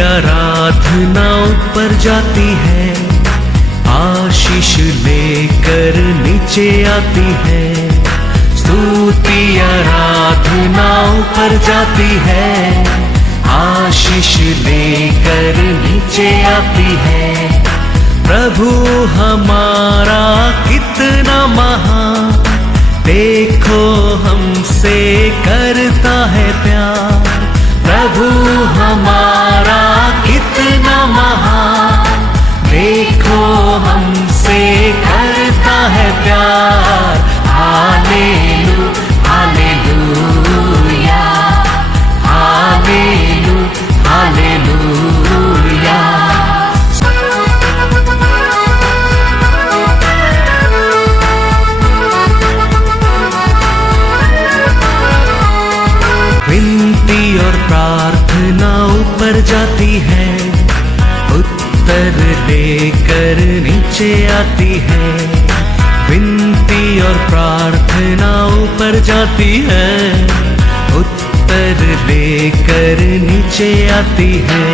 आराधना ऊपर जाती है, आशीष लेकर नीचे आती है। स्तुति आराधना ऊपर जाती है, आशीष लेकर नीचे आती है। प्रभु हमारा कितना महान, देखो हमसे करता है प्यार। प्रभु हमारा कितना महान, देखो हमसे करता है प्यार। हालेलू हालेलूया, हालेलू हालेलूया। विनती और प्रार्थना ऊपर जाती है, उत्तर लेकर नीचे आती है। विनती और प्रार्थना ऊपर जाती है, उत्तर लेकर नीचे आती है।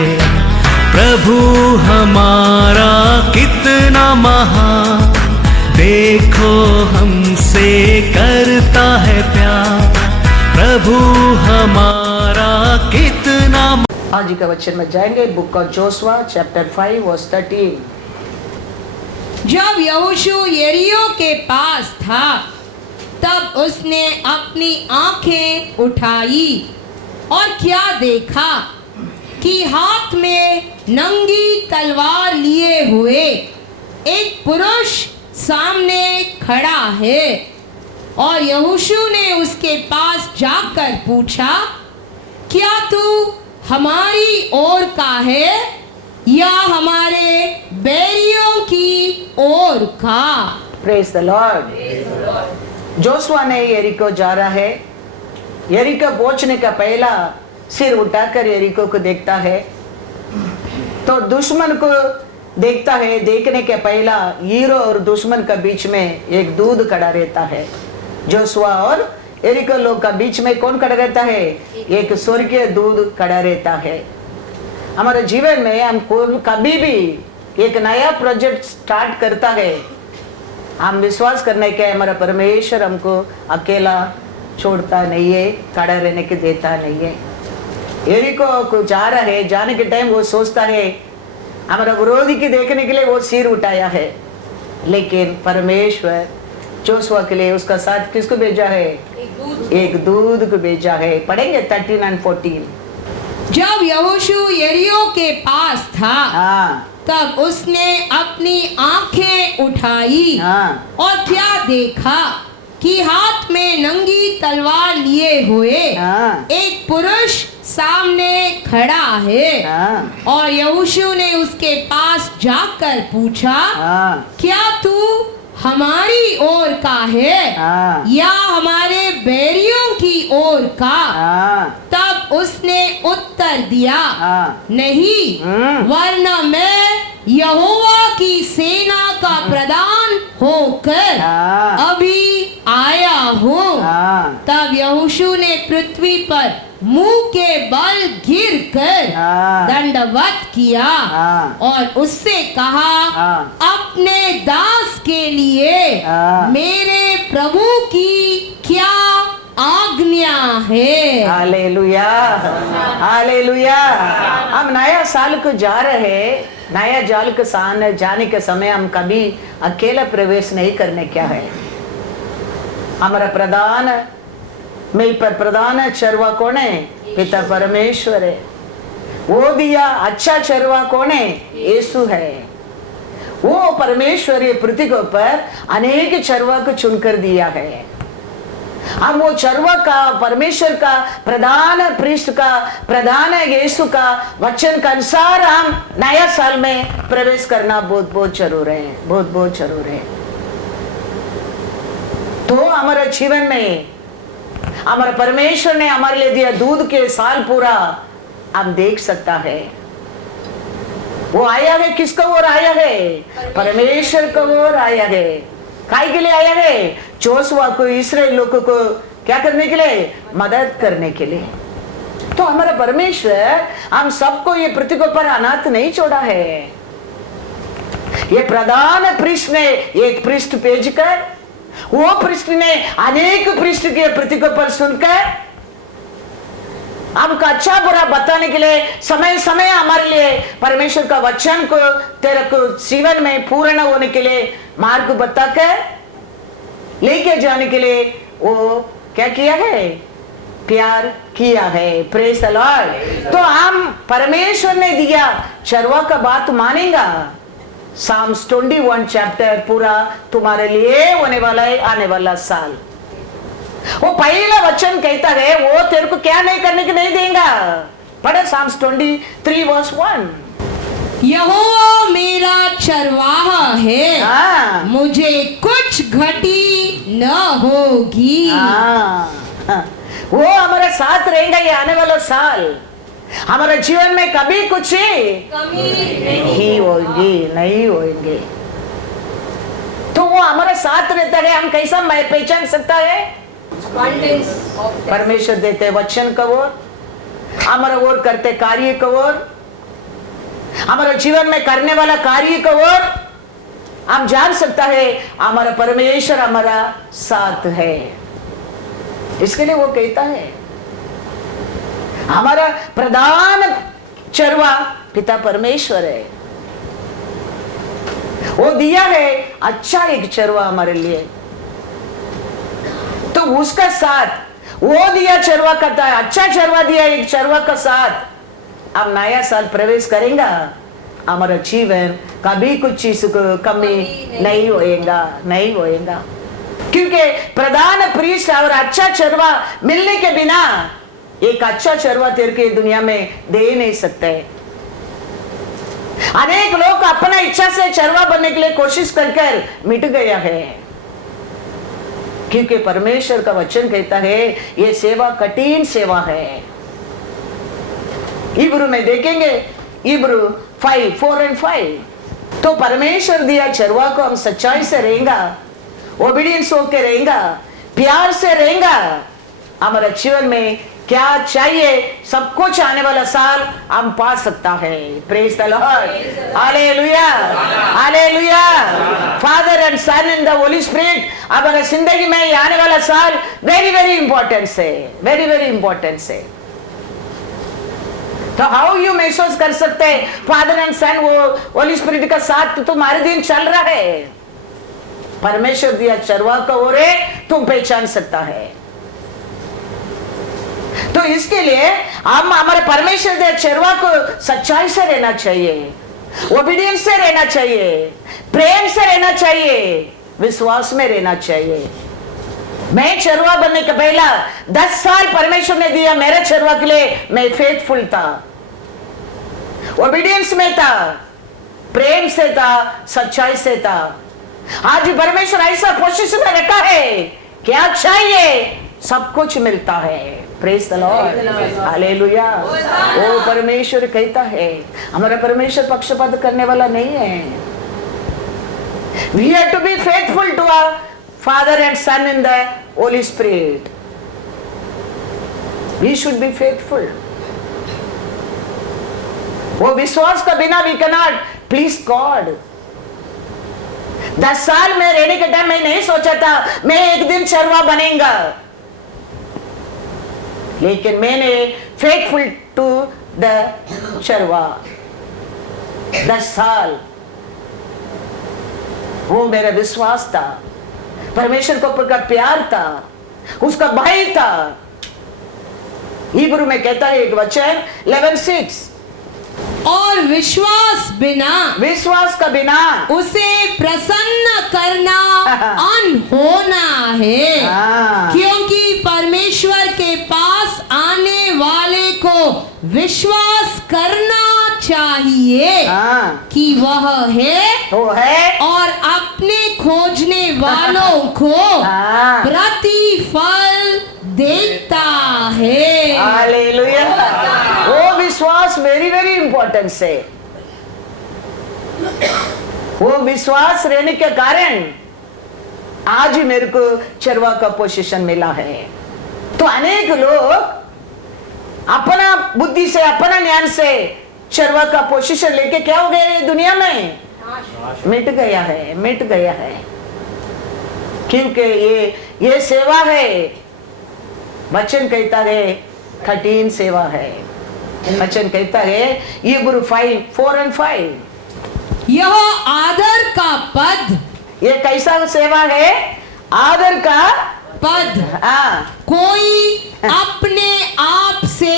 प्रभु हमारा कितना महान, देखो हमसे करता है प्यार। प्रभु हमारा कितना। आज का वचन में जाएंगे book of Joshua chapter 5 verse 13। जब यहोशू यरीहो के पास था, तब उसने अपनी आंखें उठाई और क्या देखा कि हाथ में नंगी तलवार लिए हुए एक पुरुष सामने खड़ा है। और यहोशू ने उसके पास जाकर पूछा, क्या तू हमारी ओर का है या हमारे बैरियों की ओर का? Praise the Lord. जोशुआ ने यरीको जा रहा है। यरीको पहुंचने का पहला सिर उठाकर यरीको को देखता है, तो दुश्मन को देखता है। देखने के पहला हीरो और दुश्मन का बीच में एक दूध खड़ा रहता है। जोशुआ और यरीको लोग का बीच में कौन खड़ा रहता है? एक स्वर्गीय दूध खड़ा रहता है। हमारे जीवन में हम कभी भी एक नया प्रोजेक्ट स्टार्ट करता है, हम विश्वास करने के हमारा परमेश्वर हमको अकेला छोड़ता नहीं है, खड़ा रहने के देता नहीं है। यरीको को जा रहा है, जाने के टाइम वो सोचता है हमारा विरोधी की देखने के लिए वो सिर उठाया है, लेकिन परमेश्वर जोशुआ के लिए उसका साथ किसको भेजा है? एक दूध को भेजा है। पढ़ेंगे 13 और 14। जब यहोशू यरीहो के पास था, तब उसने अपनी आंखें उठाई और क्या देखा कि हाथ में नंगी तलवार लिए हुए एक पुरुष सामने खड़ा है। और यहोशू ने उसके पास जाकर पूछा, क्या तू हमारी ओर का है या हमारे बैरियों की ओर का? तब उसने उत्तर दिया, नहीं, वरना मैं यहोवा की सेना का प्रधान होकर अभी आया हूँ। तब यहोशू ने पृथ्वी पर मुंह के बल गिर कर दंडवत किया और उससे कहा, अपने दास के लिए मेरे प्रभु की क्या आज्ञा है? Hallelujah hallelujah. हम नया साल को जा रहे हैं। नया जाल के साथ जाने के समय हम कभी अकेला प्रवेश नहीं करने क्या है। हमारा प्रधान मिल पर प्रधान चरवा कौन है? पिता परमेश्वर है। वो दिया अच्छा चरवा कौन है? यीशु है। वो परमेश्वर ये पृथ्वी के ऊपर अनेक चरवा को चुनकर दिया है। हम वो चरवा का, परमेश्वर का, प्रधान प्रीस्ट का, प्रधान यीशु का वचन के अनुसार हम नया साल में प्रवेश करना बहुत बहुत जरूर है, बहुत बहुत जरूर है। तो हमारे जीवन में हमारे परमेश्वर ने हमारे लिए दिया दूध के साल पूरा हम देख सकता है। वो आया है, किसको ओर आया है? परमेश्वर को ओर आया है। काय के लिए आया है? जोशुआ को, इस्राएल लोगों को क्या करने के लिए? मदद करने के लिए। तो हमारा परमेश्वर हम सबको ये पृथ्वी के ऊपर अनाथ नहीं छोड़ा है। ये प्रधान पृष्ठ ने एक पृष्ठ भेज कर, वो पृष्ठ ने अनेक पृष्ठ के पृथ्वी के ऊपर सुनकर हमको अच्छा बुरा बताने के लिए समय समय हमारे लिए परमेश्वर का वचन को तेरे को जीवन में पूर्ण होने के लिए मार्ग बताकर लेके जाने के लिए वो क्या किया है? प्यार किया है। Praise the Lord. तो हम परमेश्वर ने दिया चरवा का बात मानेगा। साम्स 21 चैप्टर पूरा तुम्हारे लिए होने वाला है आने वाला साल। वो पहला वचन कहता है वो तेरे को क्या नहीं करने के नहीं देगा। पढ़े साम्स 23 वर्स 1। यहोवा मेरा चरवाहा है, हाँ। मुझे कुछ घटी न होगी। वो हमारे साथ रहेगा ये आने वाला साल। हमारे जीवन में कभी कुछ कमी नहीं होंगे। तो वो हमारे साथ रहता है। हम कैसा पहचान सकता है? परमेश्वर देते वचन का ओर, हमारा ओर करते कार्य का ओर, हमारे जीवन में करने वाला कार्य का ओर हम जान सकता है हमारा परमेश्वर हमारा साथ है। इसके लिए वो कहता है हमारा प्रधान चरवा पिता परमेश्वर है। वो दिया है अच्छा एक चरवा हमारे लिए। तो उसका साथ वो दिया चरवा करता है, अच्छा चरवा दिया एक चरवा का साथ हम नया साल प्रवेश करेंगे। हमारा जीवन कभी कुछ चीज को कमी नहीं होएगा। क्योंकि प्रधान प्रीस्ट और अच्छा चरवा मिलने के बिना एक अच्छा चरवा तेरे के दुनिया में दे नहीं सकते। अनेक लोग अपना इच्छा से चरवा बनने के लिए कोशिश कर मिट गया है। क्योंकि परमेश्वर का वचन कहता है ये सेवा कठिन सेवा है। इब्रू में देखेंगे, इब्रू 5:4-5। तो परमेश्वर दिया चरवा को हम सच्चाई से रहेगा, ओबीडियंस होकर रहेगा, प्यार से रहेगा। हमारा जीवन में क्या चाहिए सब कुछ आने वाला साल हम पा सकता है। Praise the Lord. Hallelujah, hallelujah. Father and Son in the Holy Spirit हमारे जिंदगी में आने वाला साल वेरी वेरी इंपॉर्टेंट है, वेरी वेरी इंपॉर्टेंट है। तो हाउ यू महसूस कर सकते हैं फादर एंड सन वो होली स्पिरिट का साथ तुम्हारे दिन चल रहा है? परमेश्वर दिया चरवा का ओर तुम पहचान सकता है। तो इसके लिए हम हमारे परमेश्वर दिया चरवा को सच्चाई से रहना चाहिए, ओबीडियंस से रहना चाहिए, प्रेम से रहना चाहिए, विश्वास में रहना चाहिए। मैं चरवा बनने का पहला 10 साल परमेश्वर ने दिया मेरे चरवा के लिए। मैं फेथफुल था, ओबीडियंस में था, प्रेम से था, सच्चाई से था। आज परमेश्वर ऐसा पोजीशन में रखा है क्या चाहिए सब कुछ मिलता है। Praise the Lord, hallelujah. ओ परमेश्वर कहता है हमारा परमेश्वर पक्षपात करने वाला नहीं है। We have to be faithful to our Father and Son in the Holy Spirit. We should be faithful. वो विश्वास का बिना we cannot please God. 10 साल में रहने के टाइम मैं नहीं सोचा था मैं एक दिन चरवा बनेगा, लेकिन मैंने फेथफुल टू द चरवा 10 साल वो मेरा विश्वास था, परमेश्वर को ऊपर का प्यार था, उसका भाई था। इब्रू में कहता है एक वचन 11:6 और विश्वास का बिना उसे प्रसन्न करना अनहोना है, क्योंकि परमेश्वर के पास आने वाले को विश्वास करना चाहिए कि वह है और अपने खोजने वालों को प्रतिफल देता है। हालेलुया। वो विश्वास वेरी वेरी इंपॉर्टेंट है। वो विश्वास रहने के कारण आज मेरे को चरवा का पोजीशन मिला है। तो अनेक लोग अपना बुद्धि से अपना ज्ञान से चरवा का पोजीशन लेके क्या हो गया ये दुनिया में? मिट गया है, मिट गया है। क्योंकि ये सेवा है, वचन कहता है कठिन सेवा है। वचन कहता है ये गुरु 4 और 5 यह आदर का पद, ये कैसा सेवा है? आदर का पद हाँ, कोई अपने आप से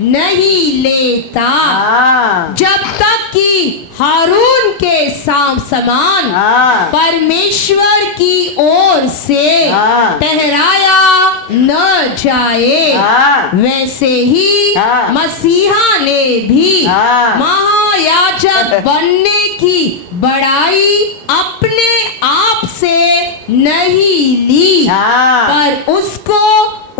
नहीं लेता, हाँ, जब तक कि हारून के समान हाँ, परमेश्वर की ओर से हाँ, ठहराया न जाए। हाँ, वैसे ही हाँ, मसीहा ने भी हाँ, महायाजक बनने की बड़ाई अपने आप से नहीं ली, हाँ, पर उसको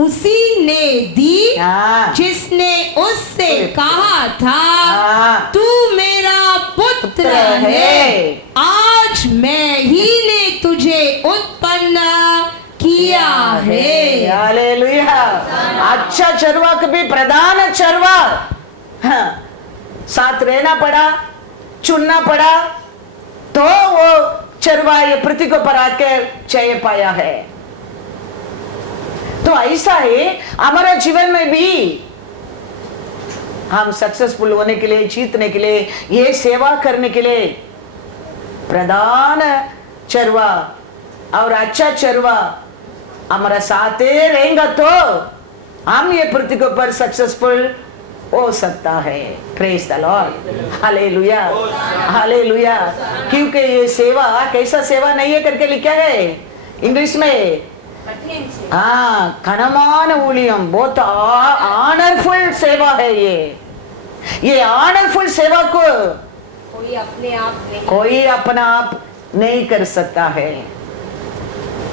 उसी ने दी हाँ, जिसने उससे कहा था, हाँ, तू मेरा पुत्र है, आज मैं ही ने तुझे उत्पन्न किया है। हालेलुया। अच्छा चरवा कभी प्रधान चरवा, हाँ, साथ रहना पड़ा, चुनना पड़ा, तो वो चरवा ये पृथ्वी को पर आकर चय पाया है। तो ऐसा ही हमारा जीवन में भी हम सक्सेसफुल होने के लिए, जीतने के लिए, ये सेवा करने के लिए प्रधान चरवा और अच्छा चरवा हमारा साथ रहेगा तो हम ये पृथ्वी के ऊपर सक्सेसफुल हो सकता है। Praise the Lord, hallelujah, hallelujah. क्योंकि ये सेवा कैसा सेवा नहीं है करके लिखा है इंग्लिश में, हाँ, कनमान ऊलियम, बहुत ऑनरफुल सेवा है ये ऑनरफुल सेवा को कोई अपना आप नहीं कर सकता है।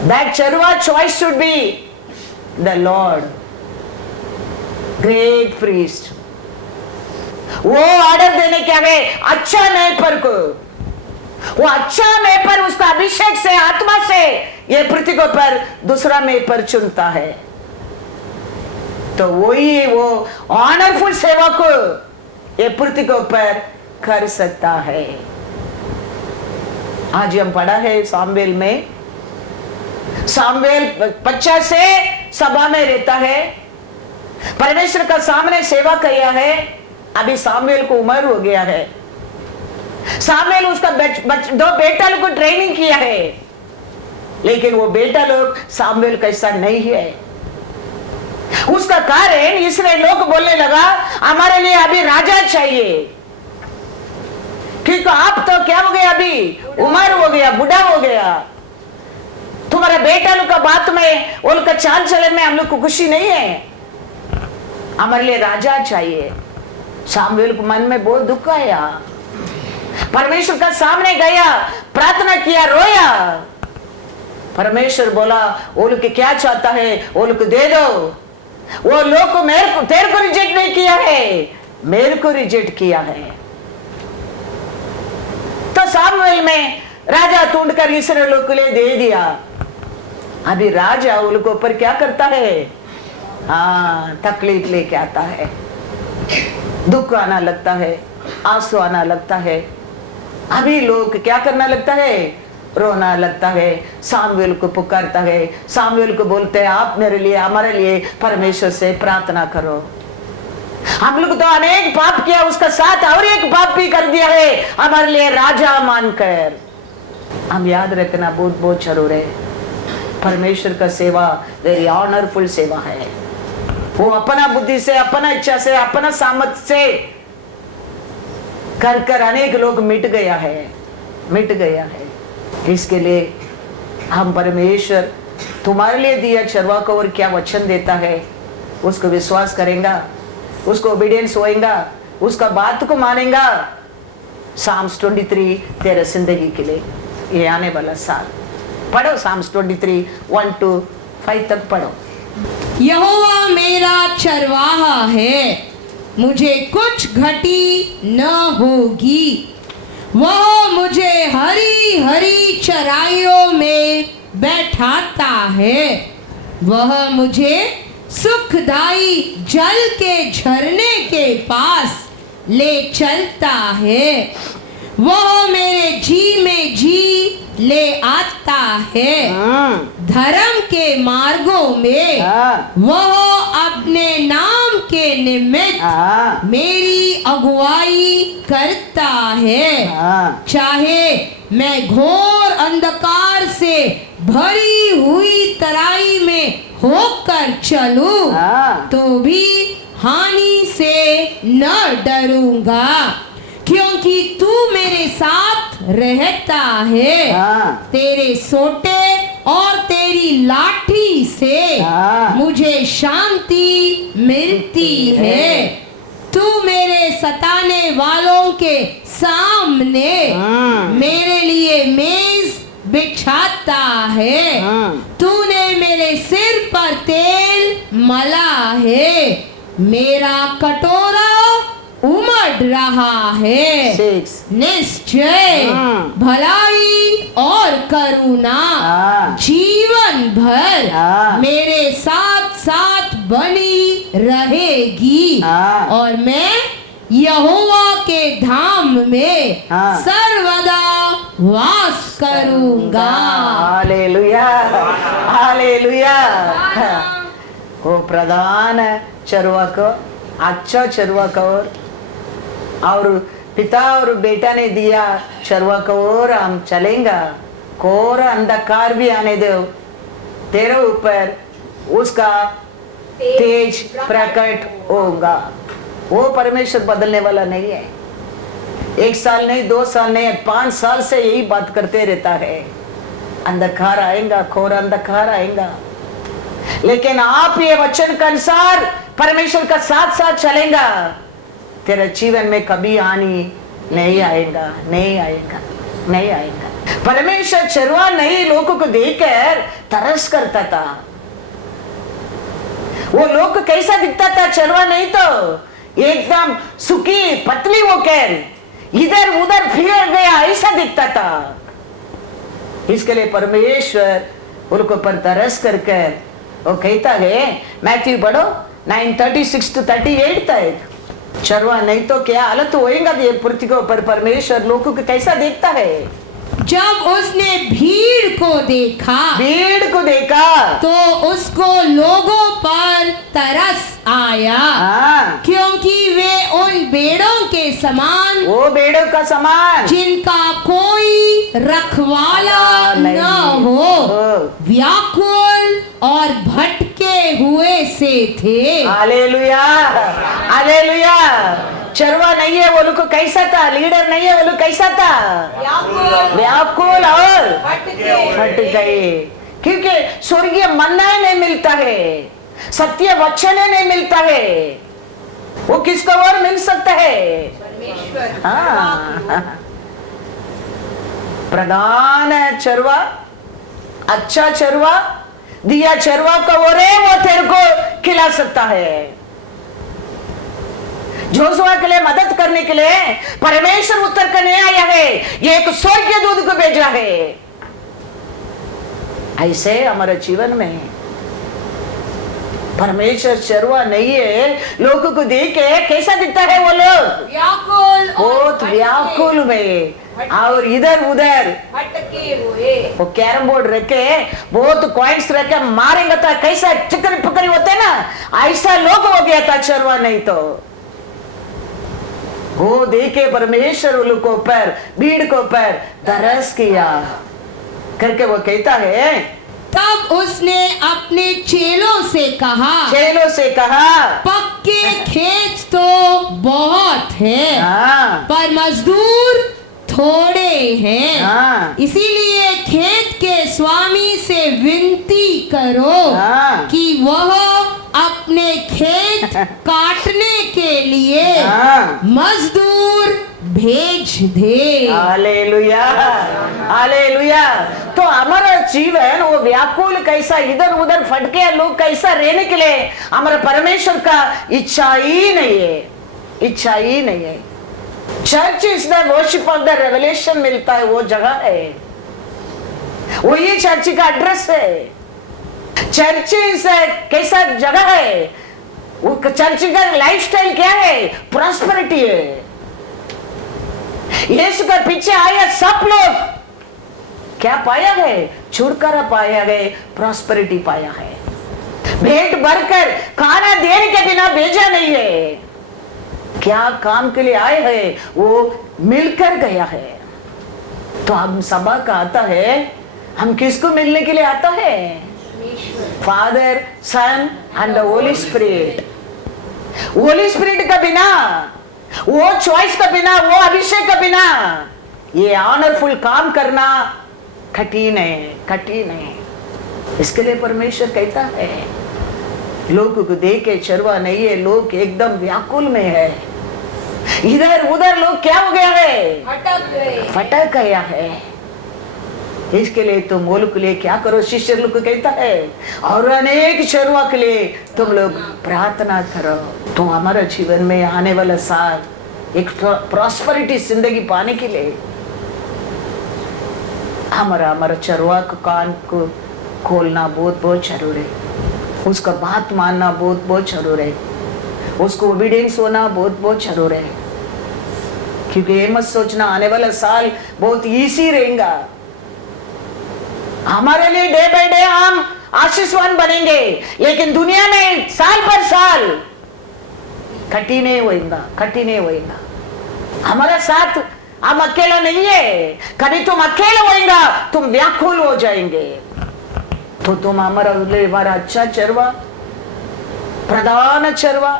That चरवा choice should be the Lord, great priest। वो ऑर्डर देने क्या है? अच्छा मेपर को, वो अच्छा मेपर उसका अभिषेक से, आत्मा से ये पृथ्वी को पर दूसरा मेपर चुनता है, तो वही वो ऑनरफुल सेवा को ये पृथ्वी को पर कर सकता है। आज हम पढ़ा है सामुएल में, सामुएल बच्चा से सभा में रहता है, परमेश्वर का सामने सेवा किया है। अभी सामुएल को उम्र हो गया है, सामुएल उसका दो बेटा लोग को ट्रेनिंग किया है, लेकिन वो बेटा लोग सामुएल कैसा नहीं है। उसका कारण इसराइल लोग बोलने लगा हमारे लिए अभी राजा चाहिए, क्योंकि आप तो क्या हो गया, अभी उम्र हो गया, बूढ़ा हो गया, तुम्हारा बेटा लोग का बात में, उनका चाल चलन में हम लोग को खुशी नहीं है, हमारे लिए राजा चाहिए। सामुएल को मन में बहुत दुख आया, परमेश्वर का सामने गया, प्रार्थना किया, रोया। परमेश्वर बोला वो लोग क्या चाहता है वो लोग दे दो। वो लोग को तेरे को रिजेक्ट नहीं किया है, मेरे को रिजेक्ट किया है। तो सामुएल में राजा ढूंढकर इस्राएल लोग के लिए दे दिया। अभी राजा उन लोगों पर क्या करता है? हाँ, तकलीफ लेके आता है, दुख आना लगता है, आंसू आना लगता है। अभी लोग क्या करना लगता है? रोना लगता है। सामुएल को पुकारता है, सामुएल को बोलते हैं आप मेरे लिए, हमारे लिए परमेश्वर से प्रार्थना करो। हम लोग तो अनेक पाप किया, उसका साथ और एक पाप भी कर दिया है हमारे लिए राजा मानकर। हम याद रखना बहुत बहुत जरूर है, परमेश्वर का सेवा वेरी ऑनरफुल सेवा है। वो अपना बुद्धि से, अपना इच्छा से, अपना सामर्थ से कर कर अनेक लोग मिट गया है, मिट गया है। इसके लिए हम परमेश्वर तुम्हारे लिए दिया चरवा को और क्या वचन देता है उसको विश्वास करेगा, उसको ओबीडियंस होएगा, उसका बात को मानेगा। साम्स 23 तेरा जिंदगी के लिए ये आने वाला साल पढ़ो। साम्स 23 1 to 5 तक पढ़ो। यहोवा मेरा चरवाहा है, मुझे कुछ घटी न होगी। वह मुझे हरी हरी चराइयों में बैठाता है, वह मुझे सुखदाई जल के झरने के पास ले चलता है। वह मेरे जी में जी ले आता है। धर्म के मार्गों में वह अपने नाम के निमित्त मेरी अगुवाई करता है। चाहे मैं घोर अंधकार से भरी हुई तराई में होकर चलूं तो भी हानि से न डरूंगा, क्योंकि तू मेरे साथ रहता है। तेरे सोटे और तेरी लाठी से मुझे शांति मिलती है। तू मेरे सताने वालों के सामने मेरे लिए मेज बिछाता है। तूने मेरे सिर पर तेल मला है। मेरा कटोरा उमड़ रहा है। निश्चय भलाई और करुणा जीवन भर मेरे साथ साथ बनी रहेगी और मैं यहोवा के धाम में सर्वदा वास करूंगा। Hallelujah, hallelujah. वो प्रधान चरवाक, अच्छा चरवाक और पिता और बेटा ने दिया चरवाक और हम चलेंगे। घोर अंधकार भी आने दो तेरे ऊपर, उसका तेज प्रकट होगा। वो परमेश्वर बदलने वाला नहीं है। 1 साल नहीं, 2 साल नहीं, 5 साल से यही बात करते रहता है। अंधकार आएगा, घोर अंधकार आएगा, लेकिन आप ये वचन के अनुसार परमेश्वर का साथ साथ चलेगा, तेरे जीवन में कभी हानि नहीं आएगा, नहीं आएगा, नहीं आएगा। परमेश्वर चरवा नहीं लोगों को देखकर तरस करता था। वो लोग कैसा दिखता था? चरवा नहीं तो एकदम सूखी पतली होकर इधर उधर फिर गया, ऐसा दिखता था। इसके लिए परमेश्वर उनको पर तरस करके वो कहता है, मैथ्यू पढ़ो 9:36 to 38 तक, चरवा नहीं तो क्या हालत होएगा ये पृथ्वी के ऊपर। परमेश्वर लोगों को कैसा देखता है? जब उसने भीड़ को देखा तो उसको लोगों पर तरस आया, क्योंकि वे उन भेड़ों के समान, वो भेड़ों का समान जिनका कोई रखवाला न हो, व्याकुल और भटके हुए से थे। Hallelujah, hallelujah. चरवा नहीं है वो लोग को कैसा था? लीडर नहीं है वो लोग कैसा था? व्याकुल और फट गए, क्योंकि स्वर्गीय मन्ना नहीं मिलता है, सत्य वचन नहीं मिलता है। वो किसको और मिल सकता है? प्रधान चरवा, अच्छा चरवा, दिया चरवा का वो रे, वो तेरे को खिला सकता है। जोशुआ के लिए मदद करने के लिए परमेश्वर उत्तर करने आया है, ये एक स्वर्गीय दूत को भेजा है। ऐसे हमारे जीवन में परमेश्वर चरवा नहीं है। लोगों को देख के कैसा दिखता है? वो लोग व्याकुल, बहुत व्याकुल में और इधर उधर भटके हुए। वो कैरम बोर्ड रखे, बहुत कॉइन्स रखे, मारेंगे तो कैसा चिकन पकड़ी होते ना, ऐसा लोग हो गया था चरवा नहीं तो। वो देखे परमेश्वर उन लोगों पर, भीड़ को पर तरस किया करके वो कहता है, तब उसने अपने चेलों से कहा, पक्के खेत तो बहुत है, पर मजदूर थोड़े हैं। इसीलिए खेत के स्वामी से विनती करो कि वह अपने खेत काटने के लिए मजदूर भेज दे। Hallelujah, hallelujah. तो हमारा जीवन वो व्याकुल कैसा, इधर उधर फटके लोग कैसा रहने के लिए हमारा परमेश्वर का इच्छा ही नहीं है, इच्छा ही नहीं है। Church is the worship of the revelation मिलता है, वो जगह है, वो ये चर्च का एड्रेस है। चर्च कैसा जगह है, वो चर्च का लाइफस्टाइल क्या है? प्रॉस्पेरिटी है। यीशु के पीछे आया सब लोग क्या पाया है? छुटकारा पाया है, प्रॉस्पेरिटी पाया है। भेंट भरकर खाना देने के बिना भेजा नहीं है। क्या काम के लिए आए हैं वो मिलकर गया है। तो हम सभा का आता है, हम किसको मिलने के लिए आता है? Father, Son and the Holy Spirit. Holy Spirit का बिना, वो चॉइस का बिना, वो अभिषेक का बिना ये ऑनरफुल काम करना कठिन है, कठिन है। इसके लिए परमेश्वर कहता है लोगों को देख के चरवा नहीं है, लोग एकदम व्याकुल में है। इधर उधर लोग क्या हो गया है? फटक गया है। इसके लिए तुम वो लोग के लिए क्या करो? शिष्य लोग को कहता है और अनेक चरवा के लिए तुम लोग प्रार्थना करो। तो हमारा जीवन में आने वाला साल एक प्रॉस्पेरिटी जिंदगी पाने के लिए हमारा चरवा को कान को खोलना बहुत बहुत जरूर है। उसका बात मानना बहुत बहुत जरूर है। उसको ओबीडियंस होना बहुत बहुत जरूर है। क्योंकि ये मत सोचना आने वाला साल बहुत इजी रहेगा। हमारे लिए डे बाय डे हम आशीषवान बनेंगे, लेकिन दुनिया में साल पर साल कठिन होएगा, कठिन होएगा। हमारा साथ हम अकेला नहीं है। कभी तुम अकेला होएगा, तुम व्याकुल हो जाएंगे। तो तुम हमारा अच्छा चरवा, प्रधान चरवा,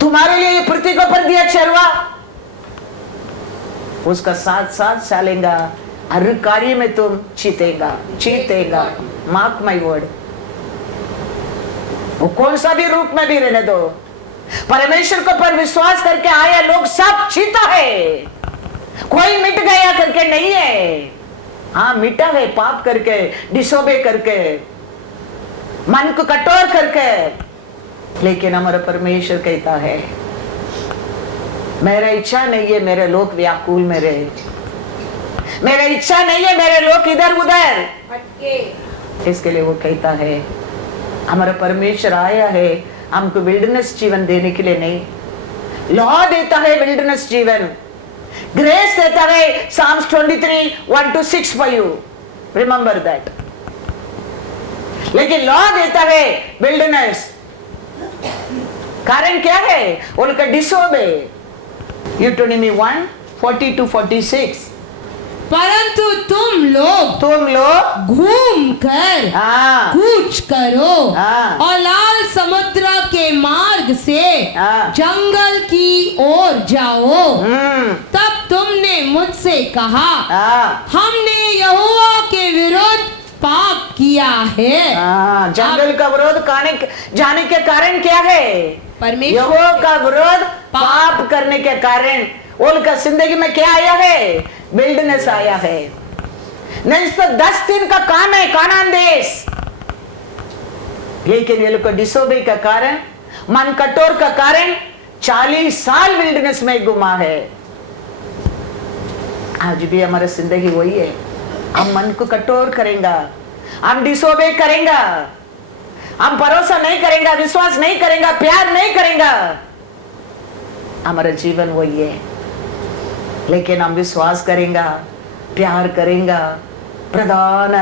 तुम्हारे लिए पृथ्वी को पर दिया चरवा, उसका साथ साथ चलेगा। हर कार्य में तुम जीतेगा। Mark my word. वो कौन सा भी रूप में भी रहने दो, परमेश्वर को पर विश्वास करके आया लोग सब जीता है। कोई मिट गया करके नहीं है। हाँ, मिटा है पाप करके, डिसोबे करके, मन को कठोर करके। लेकिन हमारा परमेश्वर कहता है मेरा इच्छा नहीं है मेरे लोग व्याकुल में रहे। मेरा इच्छा नहीं है मेरे लोग इधर उधर। इसके लिए वो कहता है हमारा परमेश्वर आया है हमको विल्डरनेस जीवन देने के लिए नहीं। लॉ देता है विल्डरनेस जीवन, ग्रेस देता है। Psalms 23:1-6 for you, remember that। लेकिन लॉ देता है विल्डरनेस। कारण क्या है? उनका डिसोबे। यूटोनमी 1:40-46। परंतु तुम लोग घूम कर कूच करो और लाल समुद्र के मार्ग से जंगल की ओर जाओ। तब तुमने मुझसे कहा हमने यहोवा के विरुद्ध पाप किया है। जंगल का विरोध जाने के कारण क्या है? परमेश्वर यहोवा का विरोध पाप करने के कारण उनका जिंदगी में क्या आया है? विल्डरनेस आया है। नहीं तो 10 दिन का काम है कानान देश, लेकिन ये लोग डिसोबे का कारण, मन कठोर का कारण 40 साल विल्डरनेस में घुमा है। आज भी हमारी जिंदगी वही है। हम मन को कठोर करेंगे, हम डिसोबे करेंगे, हम भरोसा नहीं करेंगे, विश्वास नहीं करेंगे, प्यार नहीं करेंगे। हमारा जीवन वही है। लेकिन हम विश्वास करेंगे, प्यार करेंगे। प्रधान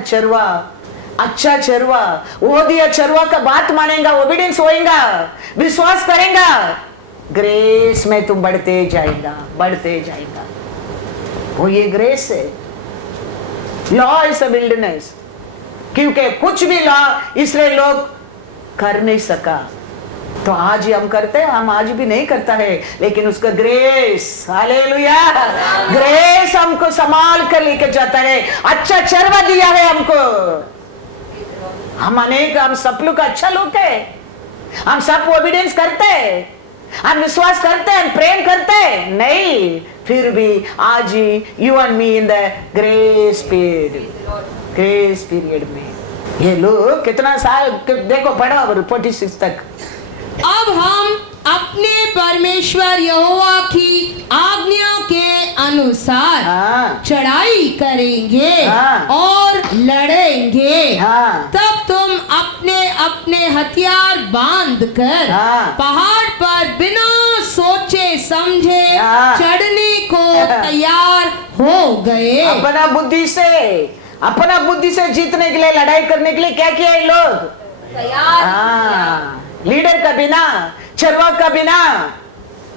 चरवा, अच्छा चरवा, वो दिया चरवा का बात मानेगा, ओबीडियंस होएगा, विश्वास करेंगा, ग्रेस में तुम बढ़ते जाएगा। वो ये ग्रेस है। Law is a wilderness. क्योंकि कुछ भी लॉ इसलिए लोग कर नहीं सका। तो आज ही हम करते हैं, हम आज भी नहीं करता है, लेकिन उसका ग्रेस, हालेलुया, ग्रेस हमको संभाल कर लेकर जाता है। अच्छा चरवा दिया है हमको। हम सब लोग अच्छा लोग है। हम सब ओबीडियंस करते हैं, हम विश्वास करते हैं, प्रेम करते हैं। नहीं, फिर भी आज ही you and me in the grace period में ये लोग कितना साल देखो पढ़ा 46 तक। अब हम अपने परमेश्वर यहोवा की आज्ञा के अनुसार हाँ चढ़ाई करेंगे हाँ। और लड़ेंगे। हाँ तब तुम अपने अपने हथियार बांध कर हाँ। पहाड़ पर बिना सोचे समझे हाँ। चढ़ने को तैयार हो गए। अपना बुद्धि से जीतने के लिए, लड़ाई करने के लिए क्या किया ये लोग? हाँ, लीडर का बिना, चरवाहा का बिना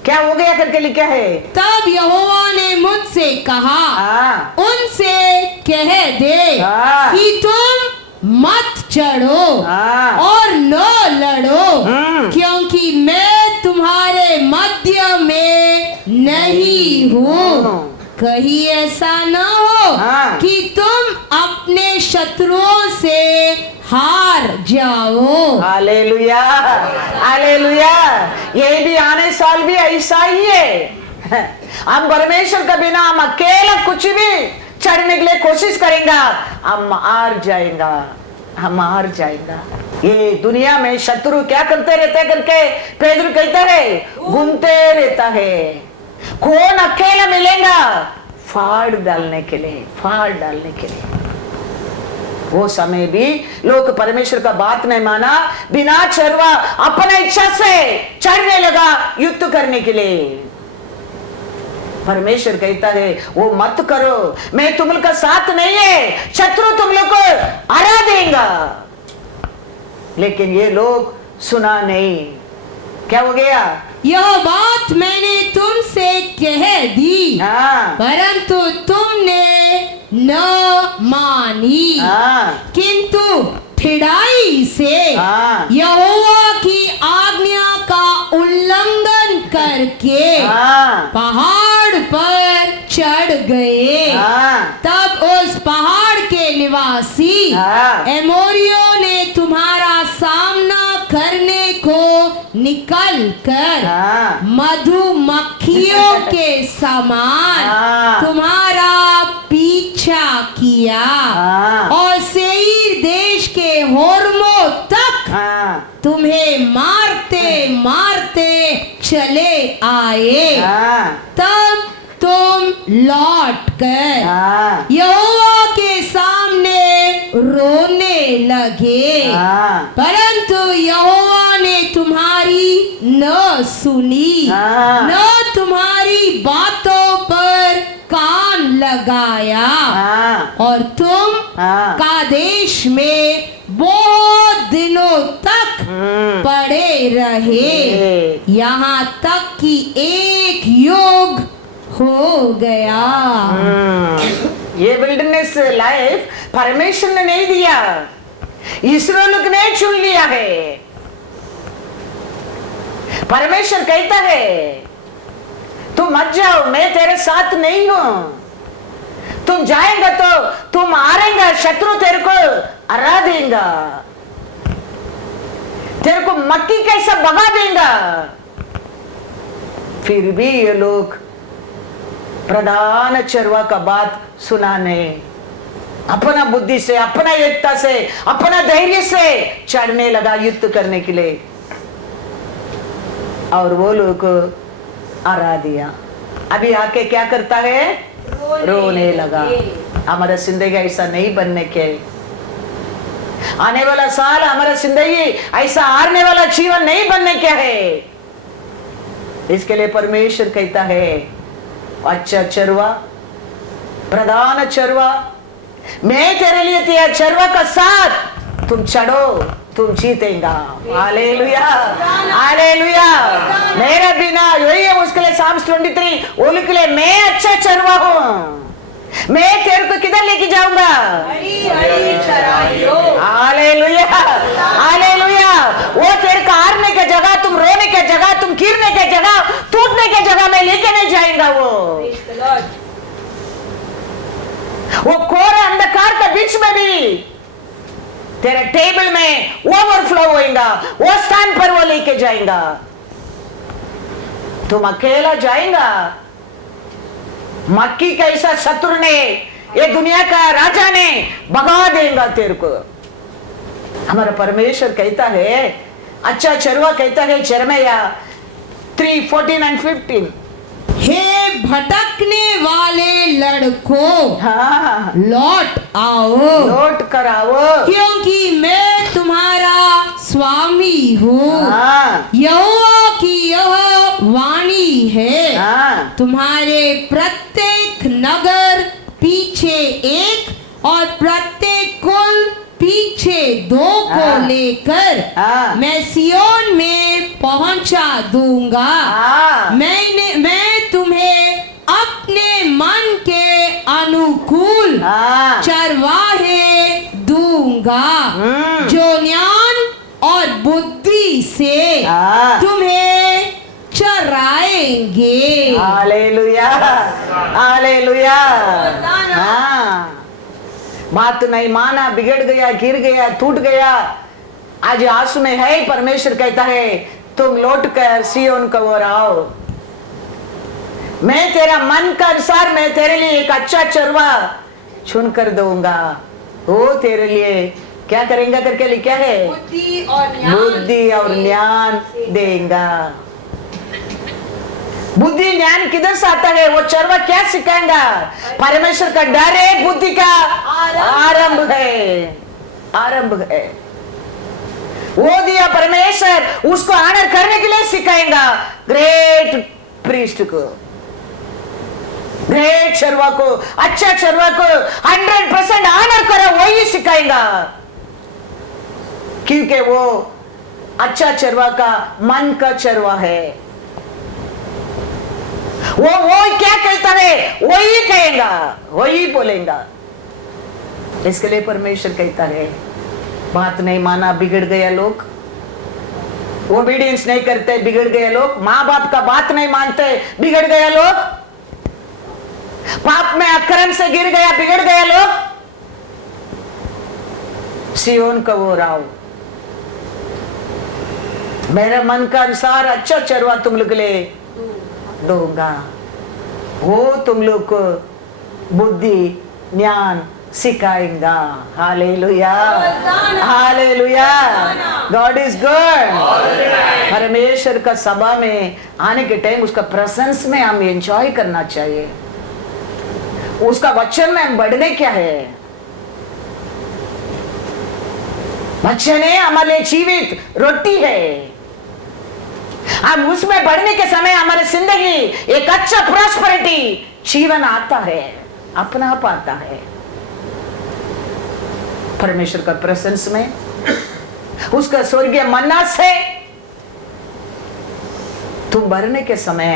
क्या हो गया करके लिखा है। तब यहोवा ने मुझसे कहा, हाँ उनसे कह दे हाँ। कि तुम मत चढ़ो हाँ। और न लड़ो, क्योंकि मैं तुम्हारे मध्य में नहीं हूँ। कहीं ऐसा न हो हाँ। कि तुम अपने शत्रुओं से हार जाओ। Hallelujah, hallelujah. यही भी आने साल भी ऐसा ही है। हम परमेश्वर के बिना हम अकेला कुछ भी चढ़ने के लिए कोशिश करेंगे, हम हार जाएगा, हम हार जाएगा। ये दुनिया में शत्रु क्या करते रहते करके पेदरू कहता है, घूमते रहता है। कौन अकेला मिलेगा फाड़ डालने के लिए, फाड़ डालने के लिए। वो समय भी लोग परमेश्वर का बात नहीं माना, बिना चरवा अपना इच्छा से चढ़ने लगा युद्ध करने के लिए। परमेश्वर कहता है वो मत करो, मैं तुम लोग का साथ नहीं है, शत्रु तुम लोग को हरा देगा। लेकिन ये लोग सुना नहीं। क्या हो गया? यह बात मैंने तुमसे कह दी, हाँ परंतु तुमने न मानी, हाँ किंतु ठिड़ाई से हाँ। यहोवा की आज्ञा का उल्लंघन करके हाँ पहाड़ पर चढ़ गए। हाँ तब उस पहाड़ के निवासी हाँ। एमोरियों ने तुम्हारा सामना करने को निकल कर हाँ। मधुमक्खियों के समान हाँ। तुम्हारा पीछा किया हाँ। और सेईर देश के होर्मों तक हाँ तुम्हें मारते मारते चले आए। हाँ तब तुम लौट कर हाँ यहोवा के सामने रोने लगे, हाँ परंतु यहोवा ने तुम्हारी न सुनी, हाँ। न तुम्हारी बातों पर कान लगाया, हाँ और तुम हाँ। कादेश में बहुत दिनों तक पड़े रहे, यहाँ तक कि एक युग हो गया। ये विल्डरनेस लाइफ परमेश्वर ने नहीं दिया, इसराइल ने चुन लिया है। परमेश्वर कहता है तुम मत जाओ, मैं तेरे साथ नहीं हूं। तुम जाएगा तो तुम हारेगा, शत्रु तेरे को हरा देगा, तेरे को मक्की कैसा भगा देगा। फिर भी ये लोग प्रधान चरवा का बात सुना नहीं, अपना बुद्धि से, अपना एकता से, अपना धैर्य से चढ़ने लगा युद्ध करने के लिए, और वो लोग हरा दिया। अभी आके क्या करता है? रोने लगा। हमारा जिंदगी ऐसा नहीं बनने के, आने वाला साल हमारा जिंदगी ऐसा हारने वाला जीवन नहीं बनने क्या है। इसके लिए परमेश्वर कहता है अच्छा चरवा, प्रधान चरवा, मैं तेरे लिए दिया चरवा का साथ, तुम चढ़ो, तुम जीतेगा। Hallelujah, hallelujah. मेरे बिना यही है उसके लिए साम्स 23, वो के लिए मैं अच्छा चरवा हूं, मैं तेरे को किधर लेके जाऊंगा? Hallelujah, hallelujah. वो तेरे को हारने की जगह, तुम रोने की जगह, तुम गिरने की जगह, टूटने की जगह में लेके नहीं जाएगा। वो कोरे अंधकार के बीच में भी तेरे टेबल में ओवरफ्लो होएगा, वो स्थान पर वो लेके जाएगा। तुम अकेला जाएगा, मक्की कैसा शत्रु ने, ये दुनिया का राजा ने भगा देगा तेरे को। हमारा परमेश्वर कहता है, अच्छा चरवा कहता है यिर्मयाह 3:14 and 15, हे भटकने वाले लड़कों, हाँ, लौट आओ, लौट कर आओ, क्योंकि मैं तुम्हारा स्वामी हूँ। हाँ, यहोवा की यह वाणी है, हाँ, तुम्हारे प्रत्येक नगर पीछे एक और प्रत्येक कुल पीछे दो को हाँ। लेकर हाँ। मैं सियोन में पहुंचा दूंगा। हाँ, मैं तुम्हें अपने मन के अनुकूल हाँ, चरवाहे दूंगा, जो ज्ञान और बुद्धि से हाँ। तुम्हें चराएंगे। Hallelujah, hallelujah. हाँ, बात नहीं माना, बिगड़ गया, गिर गया, टूट गया, आज आंसू में है। परमेश्वर कहता है तुम लौट कर सियोन की ओर आओ, मैं तेरा मन का अनुसार मैं तेरे लिए एक अच्छा चरवा चुन कर दूंगा। वो तेरे लिए क्या करेंगे करके लिखा है, बुद्धि और ज्ञान, बुद्धि और ज्ञान देगा। बुद्धि ज्ञान किधर से आता है? वो चरवा क्या सिखाएगा? परमेश्वर का डर है, बुद्धि का आरंभ है, आरंभ है। वो दिया परमेश्वर, उसको आनर करने के लिए सिखाएगा। ग्रेट प्रीस्ट को, ग्रेट चरवा को, अच्छा चरवा को 100% आनर करो, वही सिखाएगा, क्योंकि वो अच्छा चरवा का मन का चरवा है। वो क्या कहता है वही कहेगा, वही बोलेगा। इसके लिए परमेश्वर कहता है बात नहीं माना, बिगड़ गया लोग, ओबीडियंस नहीं करते, बिगड़ गए लोग, माँ बाप का बात नहीं मानते, बिगड़ गया लोग, पाप में अक्रम से गिर गया, बिगड़ गया लोग, सियोन का वो राव, मेरा मन का अनुसार अच्छा चरवा तुम लोग के लिए दूंगा। वो तुम लोग को बुद्धि ज्ञान सिखाएगा। Hallelujah, hallelujah, God is good. परमेश्वर का सभा में आने के टाइम उसका प्रेजेंस में हम एंजॉय करना चाहिए। उसका वचन में हम बढ़ने क्या है, वचन है हमारे जीवित रोटी है। हम उसमें बढ़ने के समय हमारी जिंदगी एक अच्छा प्रॉस्पेरिटी जीवन आता है, अपना आप आता है। परमेश्वर का प्रेजेंस में, उसका स्वर्गीय मन्ना से तुम बढ़ने के समय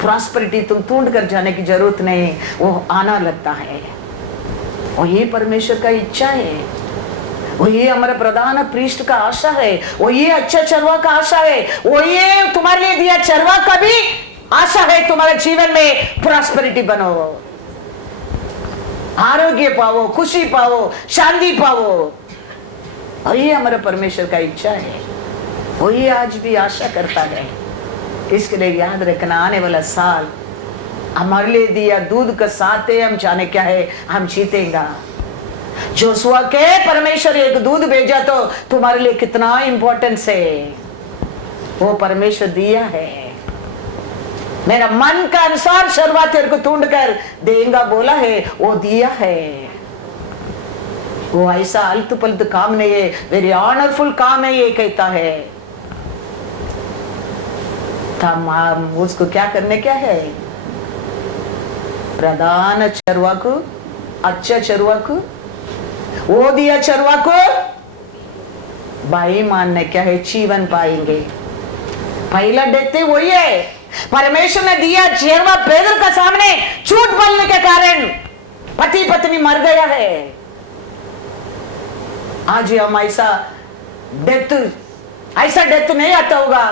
प्रॉस्पेरिटी तुम ढूंढ कर जाने की जरूरत नहीं, वो आना लगता है। और ये परमेश्वर का इच्छा है, वही हमारे प्रधान प्रीस्ट का आशा है, वही अच्छा चरवा का आशा है, वही तुम्हारे लिए दिया चरवा का भी आशा है। तुम्हारे जीवन में प्रॉस्पेरिटी बनो, आरोग्य पाओ, खुशी पाओ, शांति पाओ, वही हमारे परमेश्वर का इच्छा है, वही आज भी आशा करता है। इसके लिए याद रखना, आने वाला साल हमारे लिए दिया दूध का साथ है, हम जाने क्या है, हम जीतेगा। जोशुआ के परमेश्वर एक दूध भेजा तो तुम्हारे लिए कितना इंपॉर्टेंस है, वो परमेश्वर दिया है। मेरा मन का अनुसार शर्वा तेरे को ढूंढ कर देगा बोला है, वो दिया है। वो ऐसा अल्त पल्त काम नहीं है, वेरी ऑनरफुल काम है, ये कहता है। तमाम उसको क्या करने क्या है, प्रधान चरवा को, अच्छा चरवा को, वो दिया चरवा को भाई मानने क्या है, जीवन पाएंगे। पहला देते वही है, परमेश्वर ने दिया चरवा पेदर का सामने झूठ बोलने के कारण पति पत्नी मर गया है। आज हम ऐसा डेथ नहीं आता होगा।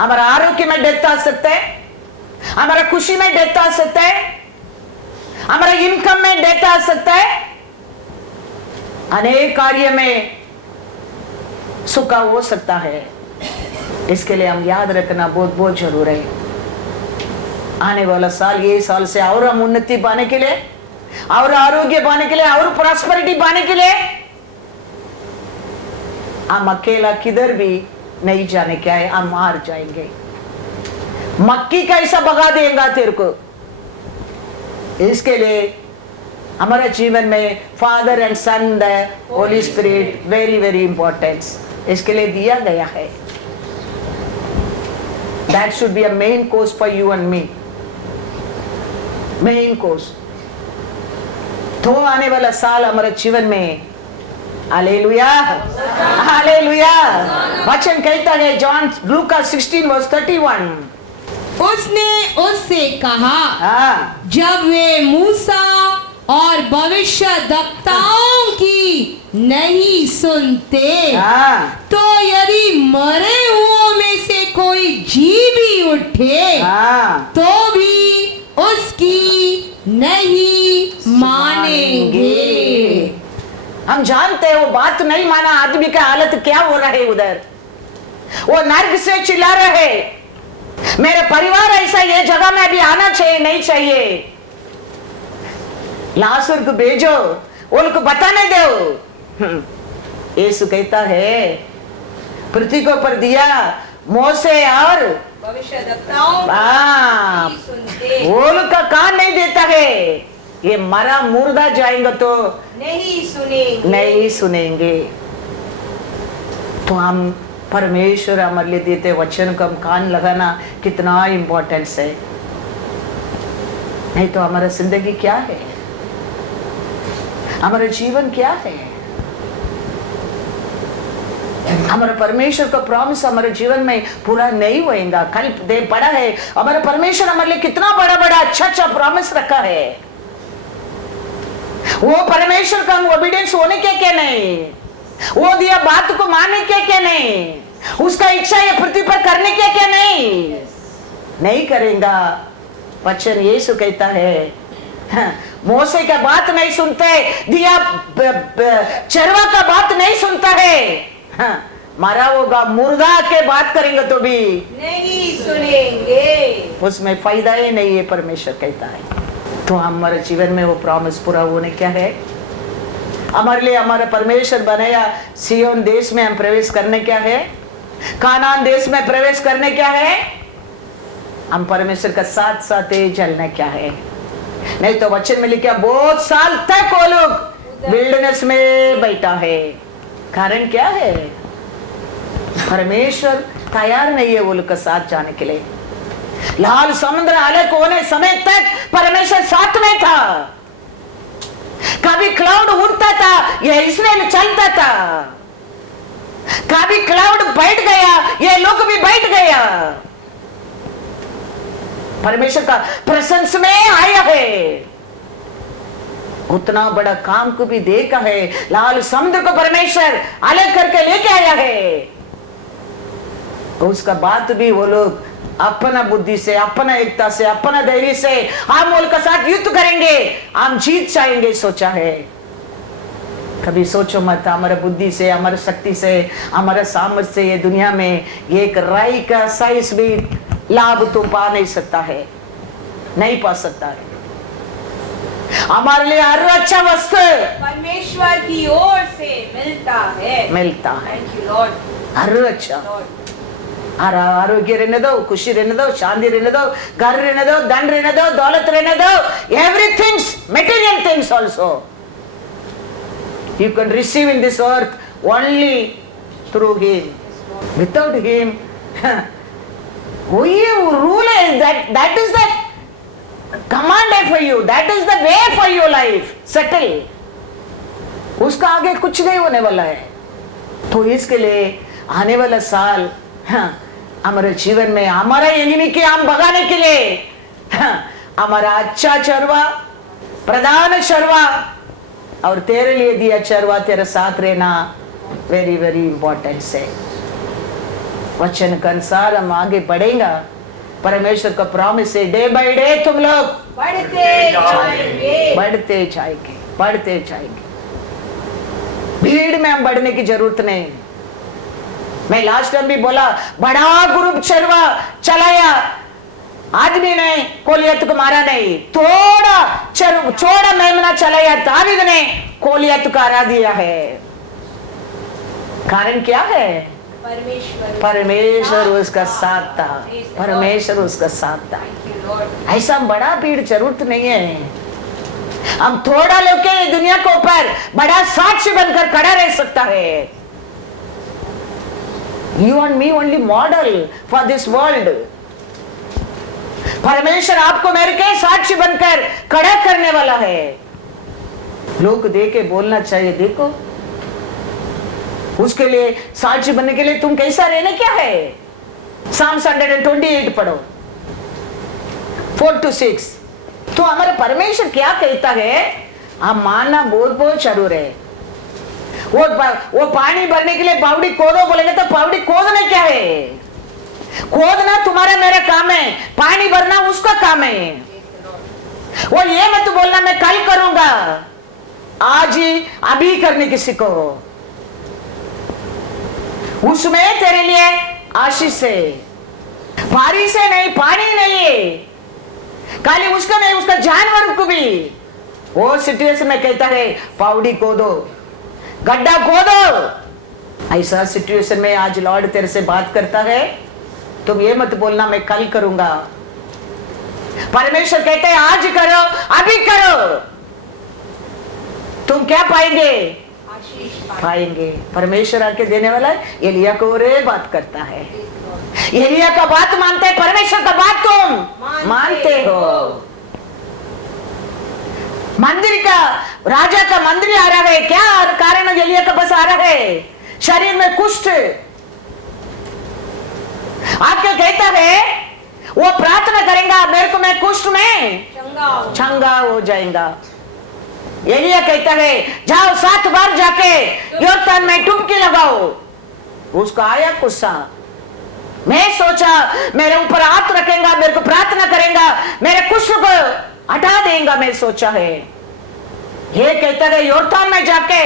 हमारा आरोग्य में डेथ आ सकता है, हमारा खुशी में डेथ आ सकता है, हमारा इनकम में डेथ आ सकता है, अनेक कार्य में सुख हो सकता है। इसके लिए हम याद रखना बहुत बहुत जरूर है। आने वाला साल, ये साल से और हम उन्नति पाने के लिए, और आरोग्य पाने के लिए, और प्रॉस्पेरिटी पाने के लिए हम अकेला किधर भी नहीं जाने क्या है, हम हार जाएंगे। मक्की कैसा भगा देगा तेरे को, इसके लिए हमारे जीवन में Father and Son the Holy Spirit very very importance इसके लिए दिया गया है. That should be a main course for you and me. Main course. तो आने वाला साल हमारे जीवन में हालेलुया हालेलुया. वचन कहता है जॉन लूका 16:31. उसने उससे कहा, हाँ जब वे मूसा और भविष्यद्वक्ताओं की नहीं सुनते, हाँ तो यदि मरे हुओं में से कोई जी भी उठे, हाँ तो भी उसकी नहीं मानेंगे. हम जानते हैं वो बात नहीं माना आदमी का हालत क्या हो रहा है. उधर वो नर्क से चिल्ला रहे, मेरे परिवार ऐसा ये जगह में अभी आना चाहिए नहीं चाहिए, लासर को भेजो, उनको बताने दो. यीशु कहता है पृथ्वी को पर दिया मोसे और भविष्यद्वक्ताओं की सुनते, वो लोग का कान नहीं देता है. ये मरा मुर्दा जाएंगे तो नहीं सुनेंगे. तो हम परमेश्वर हमारे लिए देते वचन को हम कान लगाना कितना इंपॉर्टेंस है. नहीं तो हमारा जिंदगी क्या है, हमारा जीवन क्या है. हमारा परमेश्वर का प्रॉमिस हमारे जीवन में पूरा नहीं होएगा. कल दे पड़ा है हमारा परमेश्वर हमारे लिए कितना बड़ा बड़ा अच्छा अच्छा प्रॉमिस रखा है. वो परमेश्वर का हम ओबीडियंस होने के नहीं, वो दिया बात को मानने के नहीं, उसका इच्छा ये पृथ्वी पर करने के नहीं करेगा. वचन यीशु कहता है मोसे का बात नहीं सुनते, दिया चरवा का बात नहीं सुनता है, मरा होगा मुर्दा के बात करेंगे तो भी नहीं सुनेंगे, उसमें फायदा ही नहीं है. परमेश्वर कहता है. तो हमारे जीवन में वो प्रॉमिस पूरा होने क्या है हमारे लिए. हमारा परमेश्वर बनाया सियोन देश में हम प्रवेश करने क्या है, कानान देश में प्रवेश करने क्या है, हम परमेश्वर का साथ साथ चलना क्या है. नहीं तो वचन में लिखा बहुत साल तक वो लोग विल्डरनेस में बैठा है. कारण क्या है, परमेश्वर तैयार नहीं है वो लोग का साथ जाने के लिए. लाल समुद्र अलग होने समय तक परमेश्वर साथ में था. कभी क्लाउड उड़ता था, ये इसराइल चलता था, कभी क्लाउड बैठ गया, ये लोग भी बैठ गया. परमेश्वर का प्रेजेंस में आया है. उतना बड़ा काम को भी देखा है. लाल समुद्र को परमेश्वर अलग करके लेके आया है. उसका बात भी वो लोग अपना बुद्धि से, अपना एकता से, अपना धैर्य से हम मुल्क के साथ युद्ध करेंगे, हम जीत जाएंगे सोचा है. कभी सोचो मत हमारा बुद्धि से, हमारा शक्ति से, हमारा सामर्थ्य से ये दुनिया में एक राई का साइज भी लाभ तो पा नहीं सकता है, नहीं पा सकता है. हमारे लिए हर अच्छा वस्तु परमेश्वर की ओर से मिलता है. Thank you Lord. हर अच्छा आरोग्य रहने दो, खुशी रहने दो, शांति रहने दो, घर रहने दो, धन रहने दो, दौलत रहने दो, everything, material things also you can receive in this earth only through him. Without him वही रूल है. that is the command है for you, that is the way for your life. settle. उसका आगे कुछ नहीं होने वाला है. तो इसके लिए आने वाला साल हमारे जीवन में हमारा एनिमी के हम भगाने के लिए हमारा अच्छा चरवा, प्रधान चरवा और तेरे लिए दिया चरवा तेरे साथ रहना वेरी वेरी इंपॉर्टेंट है. वचन के अनुसार हम आगे बढ़ेगा. परमेश्वर का प्रॉमिस है डे बाय डे तुम लोग बढ़ते जाएंगे. भीड़ में हम बढ़ने की जरूरत नहीं. मैं लास्ट टाइम भी बोला, बड़ा ग्रुप चरवा चलाया, आदमी ने कोलियत को मारा नहीं, छोड़ा मेमना चलाया, दावीद ने कोलियत को हरा दिया है. कारण क्या है, परमेश्वर उसका साथ था. परमेश्वर उसका साथ था. ऐसा बड़ा भीड़ जरूरत नहीं है. हम थोड़ा लोग के ये दुनिया के ऊपर बड़ा साक्षी बनकर खड़ा रह सकता है। You and me only model for this world. परमेश्वर आपको मेरे के साक्षी बनकर खड़ा करने वाला है। लोग देख के बोलना चाहिए, देखो उसके लिए साक्षी बनने के लिए तुम कैसा रहने क्या है। Psalms 128 पढ़ो 4 to 6। तो हमारा परमेश्वर क्या कहता है, हम मानना बहुत बहुत जरूर है। वो पानी भरने के लिए पावड़ी खोदो बोलेंगे तो पावड़ी खोदना क्या है, खोदना तुम्हारा मेरा काम है, पानी भरना उसका काम है। वो ये मत बोलना मैं कल करूंगा, आज ही अभी करने की सीखो। उसमें तेरे लिए आशीष है, बारिश से नहीं, पानी नहीं है, खाली उसका नहीं उसका जानवर को भी। वो सिचुएशन में कहता है पावड़ी खोदो, गड्ढा खोदो। ऐसा सिचुएशन में आज लॉर्ड तेरे से बात करता है, तुम ये मत बोलना मैं कल करूंगा। परमेश्वर कहते हैं आज करो, अभी करो, तुम क्या पाएंगे, पाएंगे। परमेश्वर आके देने वाला है। एलिया को रे बात करता है, एलिया का बात मानते हैं, परमेश्वर का बात तुम मानते हो। मंदिर का राजा का मंदिर आ रहा है, क्या कारण एलिया का पास आ रहा है, शरीर में कुष्ठ आके कहता है वो प्रार्थना करेगा मेरे को मैं कुष्ठ में चंगा हो जाएगा। एलिया कहता है जाओ 7 बार जाके यॉर्दन में डुबकी लगाओ। उसको आया गुस्सा, मैं सोचा मेरे ऊपर हाथ रखेगा, मेरे को प्रार्थना करेगा, मेरे कुष्ठ को हटा देगा, मैं सोचा है। ये कहता है यॉर्दन में जाके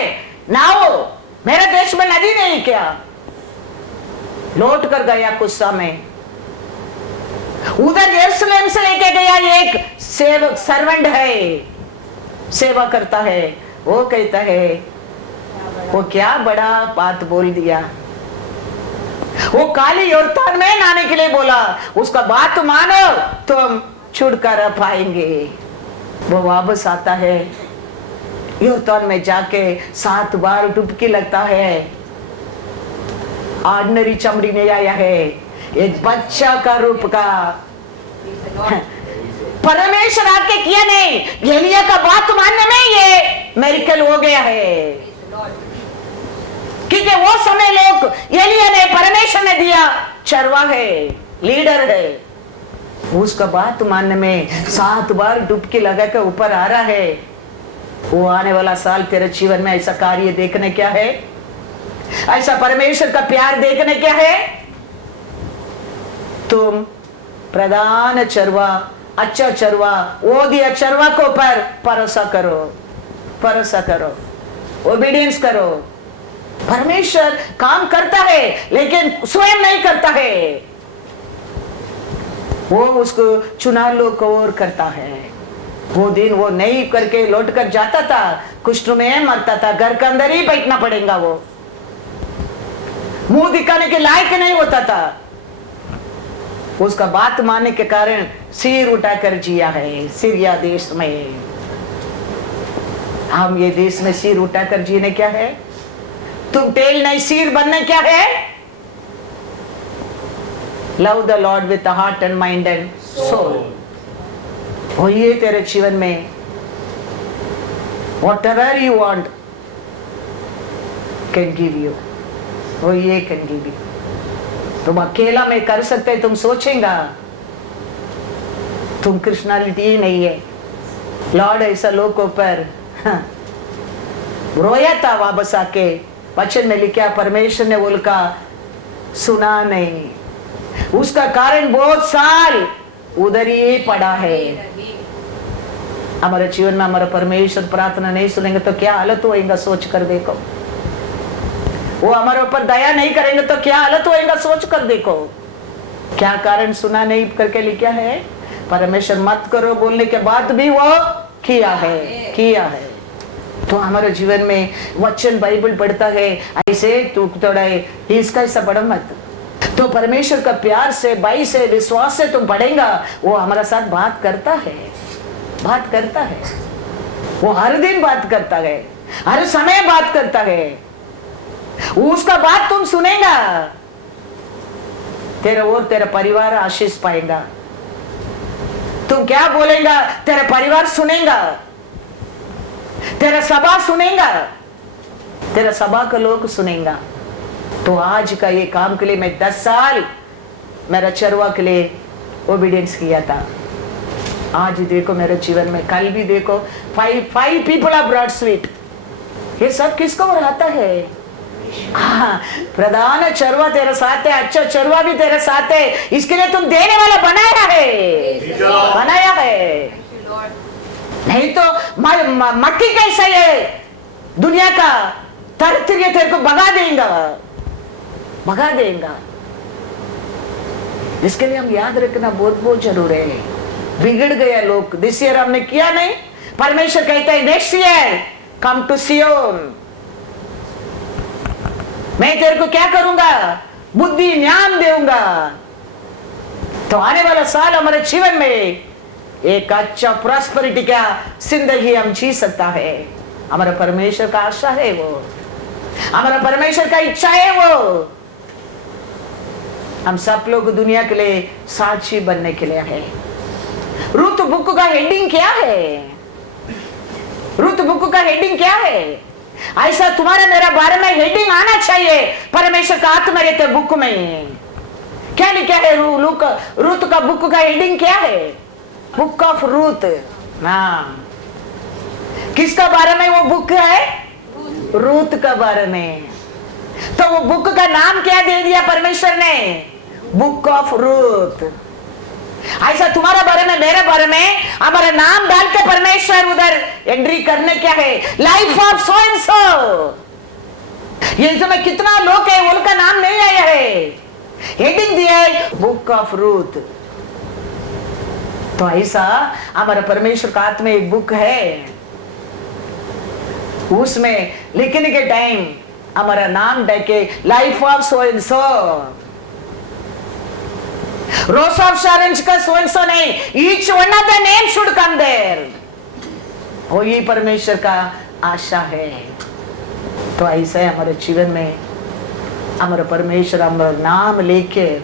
नहाओ, मेरे देश में नदी नहीं क्या। लौट कर गया गुस्सा में, उधर यरूशलेम से लेके गया एक सेवक सर्वेंट है, सेवा करता है। वो कहता है वो क्या बड़ा बात बोल दिया, वो काली यॉर्दन में नहाने के लिए बोला, उसका बात मानो तो हम छुटकारा पाएंगे। वो वापस आता है, यॉर्दन में जाके 7 बार डुबकी लगता है। ऑर्डिनरी चमड़ी नहीं आया है, एक बच्चा का रूप का। परमेश्वर आके किया नहीं, एलिया का बात मानने में ये मेरिकल हो गया है। क्योंकि वो समय लोग एलिया ने परमेश्वर ने दिया चरवा है, लीडर है, उसका बात मानने में 7 बार डुबकी लगा के ऊपर आ रहा है। वो आने वाला साल तेरे जीवन में ऐसा कार्य देखने क्या है, ऐसा परमेश्वर का प्यार देखने क्या है। तुम प्रधान चरवा, अच्छा चरवा, वो दिया चरवा को ऊपर भरोसा करो, भरोसा करो, ओबीडियंस करो। परमेश्वर काम करता है लेकिन स्वयं नहीं करता है, वो उसको चुना लोग को और करता है। वो दिन वो नहीं करके लौट कर जाता था, कुष्ठ में मरता था, घर के अंदर ही बैठना पड़ेगा, वो मुंह दिखाने के लायक नहीं होता था। उसका बात मानने के कारण सिर उठाकर जिया है सीरिया देश में। हम ये देश में सिर उठाकर जीने क्या है, तुम टेल नहीं सिर बनने क्या है। Love the Lord with heart and mind and soul. वो ये तेरे जीवन में whatever you want can give you, वो ये कैन गिव यू। तुम अकेला में कर सकते, तुम सोचेगा तुम कृष्णालिटी ही नहीं है। लॉर्ड ऐसा लोगों पर रोया था, वापस आके वचन में लिखा परमेश्वर ने बोलका सुना नहीं, उसका कारण बहुत साल उधर ही पड़ा है। हमारे जीवन में हमारा परमेश्वर प्रार्थना नहीं सुनेंगे तो क्या हालत होएगा, सोच कर देखो। वो हमारे ऊपर दया नहीं करेंगे तो क्या हालत होएगा, सोच कर देखो। क्या कारण सुना नहीं करके लिखा है, परमेश्वर मत करो बोलने के बाद भी वो किया है, किया है। तो हमारे जीवन में वचन बाइबल पढ़ता है ऐसे तू थोड़ा इसका ऐसा बड़ा मत। तो परमेश्वर का प्यार से, भाई से, विश्वास से तुम पढ़ेगा, वो हमारा साथ बात करता है, बात करता है। वो हर दिन बात करता है, हर समय बात करता है। उसका बात तुम सुनेगा, तेरा और तेरा परिवार आशीष पाएगा। तुम क्या बोलेगा तेरा परिवार सुनेगा, तेरा सभा सुनेगा, तेरा सभा का लोग सुनेगा। तो आज का ये काम के लिए मैं 10 साल मेरा चरवा के लिए ओबीडियंस किया था। आज देखो मेरे जीवन में, कल भी देखो 5 people are brought sweet। ये सब किसको रहता है? प्रधान चरवा तेरे साथ है, अच्छा चरवा भी तेरे साथ है, इसके लिए तुम देने वाला बनाया है। नहीं तो मक्की कैसा है दुनिया का, तरतरिया तेरे को भगा देगा। इसके लिए हम याद रखना बहुत जरूर है। बिगड़ गया लोग, दिस ईयर हमने किया नहीं, परमेश्वर कहता है नेक्स्ट ईयर कम टू सियोन, मैं तेरे को क्या करूंगा, बुद्धि ज्ञान दूंगा। तो आने वाला साल हमारे जीवन में एक अच्छा प्रॉस्पेरिटी का जिंदगी हम जी सकता है। हमारा परमेश्वर का आशा है वो, हमारा परमेश्वर का इच्छा है वो। हम सब लोग दुनिया के लिए साक्षी बनने के लिए है। रुत बुक का हेडिंग क्या है? रुत बुक का हेडिंग क्या है? ऐसा तुम्हारे मेरा बारे में हेडिंग आना चाहिए। परमेश्वर का आत्मा रहते बुक में क्या लिखा है? रुत का बुक का हेडिंग क्या है? Book of Ruth. हाँ, किसका बारे में वो बुक है? रूथ का बारे में। तो वो बुक का नाम क्या दे दिया परमेश्वर ने? Book of Ruth. ऐसा तुम्हारा बारे में, मेरे बारे में हमारा नाम डाल के परमेश्वर उधर एंट्री करने क्या है? लाइफ ऑफ सो एंड सो। ये समय कितना लोग है उनका नाम नहीं आया है, हेडिंग दिया है बुक ऑफ रूथ। तो ऐसा हमारा परमेश्वर का आत्मा एक बुक है, उसमें लिखने के टाइम हमारा नाम डाके life of so and so, rose of Sharon का सो एंड सो नहीं, each one of the name should come there. वो ये परमेश्वर का आशा है। तो ऐसा है हमारे जीवन में हमारा परमेश्वर हमारा नाम लेके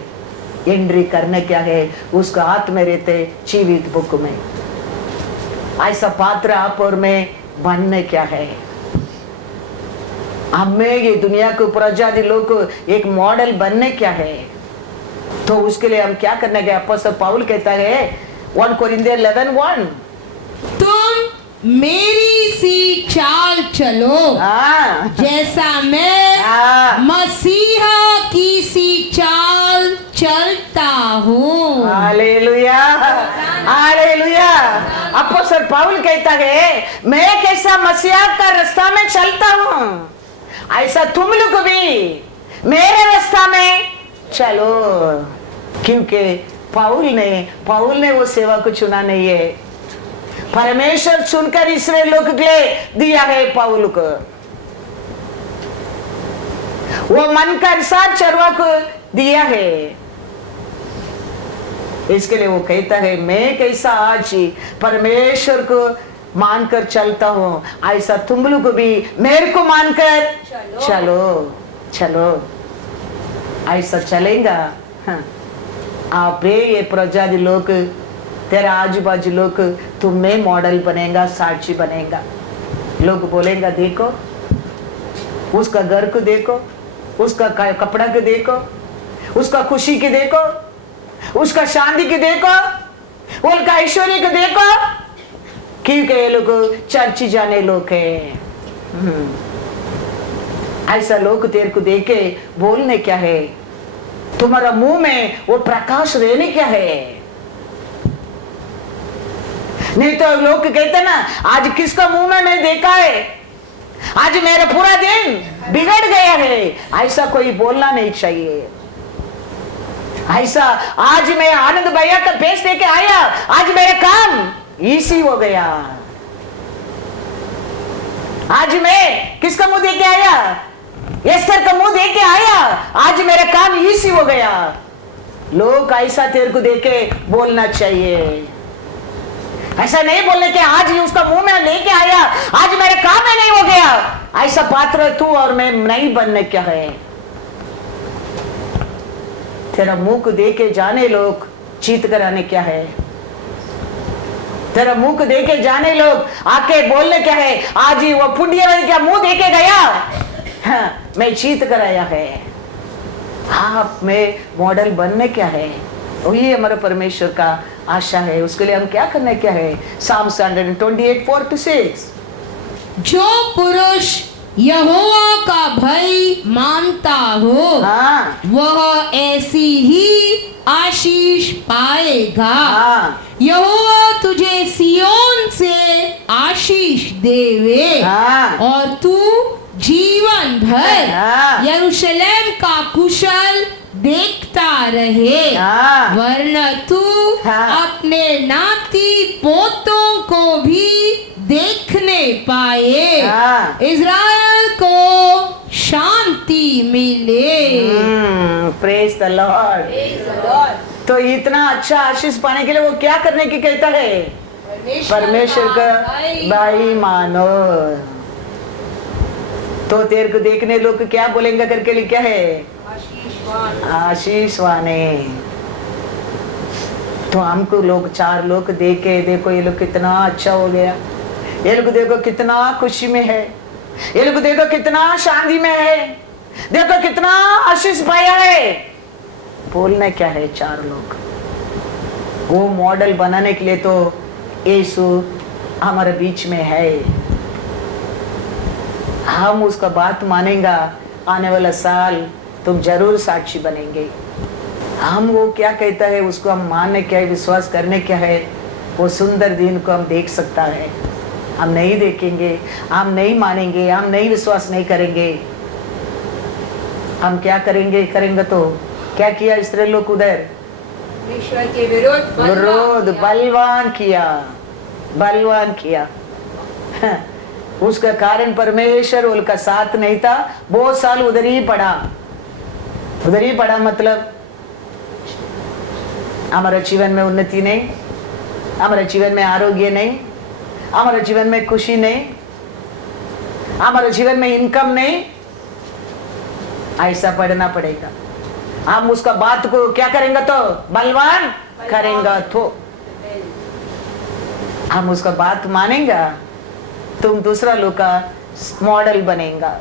एंट्री करने क्या है? उसका हाथ में रहते जीवित बुक में। ऐसा पात्र आप और मैं बनने क्या है? हमें ये दुनिया के प्रजाति लोग एक मॉडल बनने क्या है? तो उसके लिए हम क्या करने गए? अपोस्तल पौल कहता है 1 कोरिन्थियर 11:1, तुम मेरी सी चाल चलो जैसा मैं मसीहा की सी चाल चलता हूँ। Hallelujah, hallelujah. अपोस्तल पौल कहता है मैं कैसा मसीहा का रास्ता में चलता हूँ, ऐसा तुम लोग भी मेरे रास्ता में चलो। क्योंकि पौल ने वो सेवा को चुना नहीं है, परमेश्वर चुनकर इस्राएल लोग के लिए दिया है पौल को। वो मन का अनुसार चरवा को दिया है। इसके लिए वो कहता है मैं कैसा आज परमेश्वर को मानकर चलता हूँ, ऐसा तुम लोग भी मेरे को मानकर चलो। ऐसा चलेगा। हाँ। आप ये प्रजाति लोग, तेरा आजू बाजू लोग तुम्हें मॉडल बनेगा, साक्षी बनेगा। लोग बोलेंगे देखो उसका घर को देखो, उसका कपड़ा को देखो, उसका खुशी की देखो, उसका शांति की देखो, उनका ऐश्वर्य को देखो, क्योंकि ये लोग चर्च जाने लोग हैं। ऐसा लोग तेरे को देखे बोलने क्या है? तुम्हारा मुंह में वो प्रकाश रहने क्या है? नहीं तो लोग कहते ना आज किसका मुंह में मैं देखा है, आज मेरा पूरा दिन बिगड़ गया है। ऐसा कोई बोलना नहीं चाहिए। ऐसा आज मैं आनंद भैया का फेस देके आया, आज मेरा काम इसी हो गया। आज मैं किसका मुंह देके आया? एस्तर का मुंह देके आया, आज मेरा काम इसी हो गया। लोग ऐसा तेरे को देके बोलना चाहिए। ऐसा नहीं बोलने के आज ही उसका मुंह में लेके आया, आज मेरे काम में नहीं हो गया। ऐसा पात्र तू और मैं नहीं बनने क्या है। तेरा मुंह को दे के जाने लोग चीत कराने क्या है। तेरा मुंह को दे के जाने लोग आके बोलने क्या है। आज ही वो पुण्य क्या मुंह दे के गया, हाँ, मैं चीत कराया है। आप में मॉडल बनने क्या है, वही हमारे परमेश्वर का आशा है। उसके लिए हम क्या करना क्या है। Psalms 128:4-6। जो पुरुष यहोवा का भय मानता हो, हाँ, वह ऐसी ही आशीष पाएगा। हाँ, यहोवा तुझे सियोन से आशीष देवे, हाँ, और तू जीवन भर हाँ, यरूशलेम का कुशल देखता रहे, हाँ, वरना तू हाँ, अपने नाती पोतों को भी देखने पाए, हाँ, इज़राइल को शांति मिले। Praise the Lord. तो इतना अच्छा आशीष पाने के लिए वो क्या करने की कहता है, परमेश्वर का भाई मानो। तो तेरे को देखने लोग क्या बोलेंगे करके लिखा है, आशीष वाने। तो हमको लोग चार लोग देखे, देखो ये लोग कितना अच्छा हो गया, ये लोग देखो कितना खुशी में है, ये लोग देखो कितना शांति में है, देखो कितना आशीष पाया है। बोलना क्या है चार लोग। वो मॉडल बनाने के लिए तो यीशु हमारे बीच में है। हम उसका बात मानेंगे, आने वाला साल तुम जरूर साक्षी बनेंगे। हम वो क्या कहता है उसको हम मानने क्या है, विश्वास करने क्या है। वो सुंदर दिन को हम देख सकता है, हम नहीं देखेंगे, हम नहीं मानेंगे, हम नहीं विश्वास नहीं करेंगे। हम क्या करेंगे तो क्या किया इसराइल लोग उधर, ईश्वर के विरोध बलवान किया। उसका कारण परमेश्वर उनका साथ नहीं था। बहुत साल उधर ही पड़ा मतलब हमारे जीवन में उन्नति नहीं, हमारे जीवन में आरोग्य नहीं, हमारे जीवन में खुशी नहीं, हमारे जीवन में इनकम नहीं। ऐसा पढ़ना पड़ेगा। हम उसका बात को क्या करेंगे तो बलवान करेंगे, तो हम उसका बात मानेंगे, तुम दूसरा लोग का मॉडल बनेगा।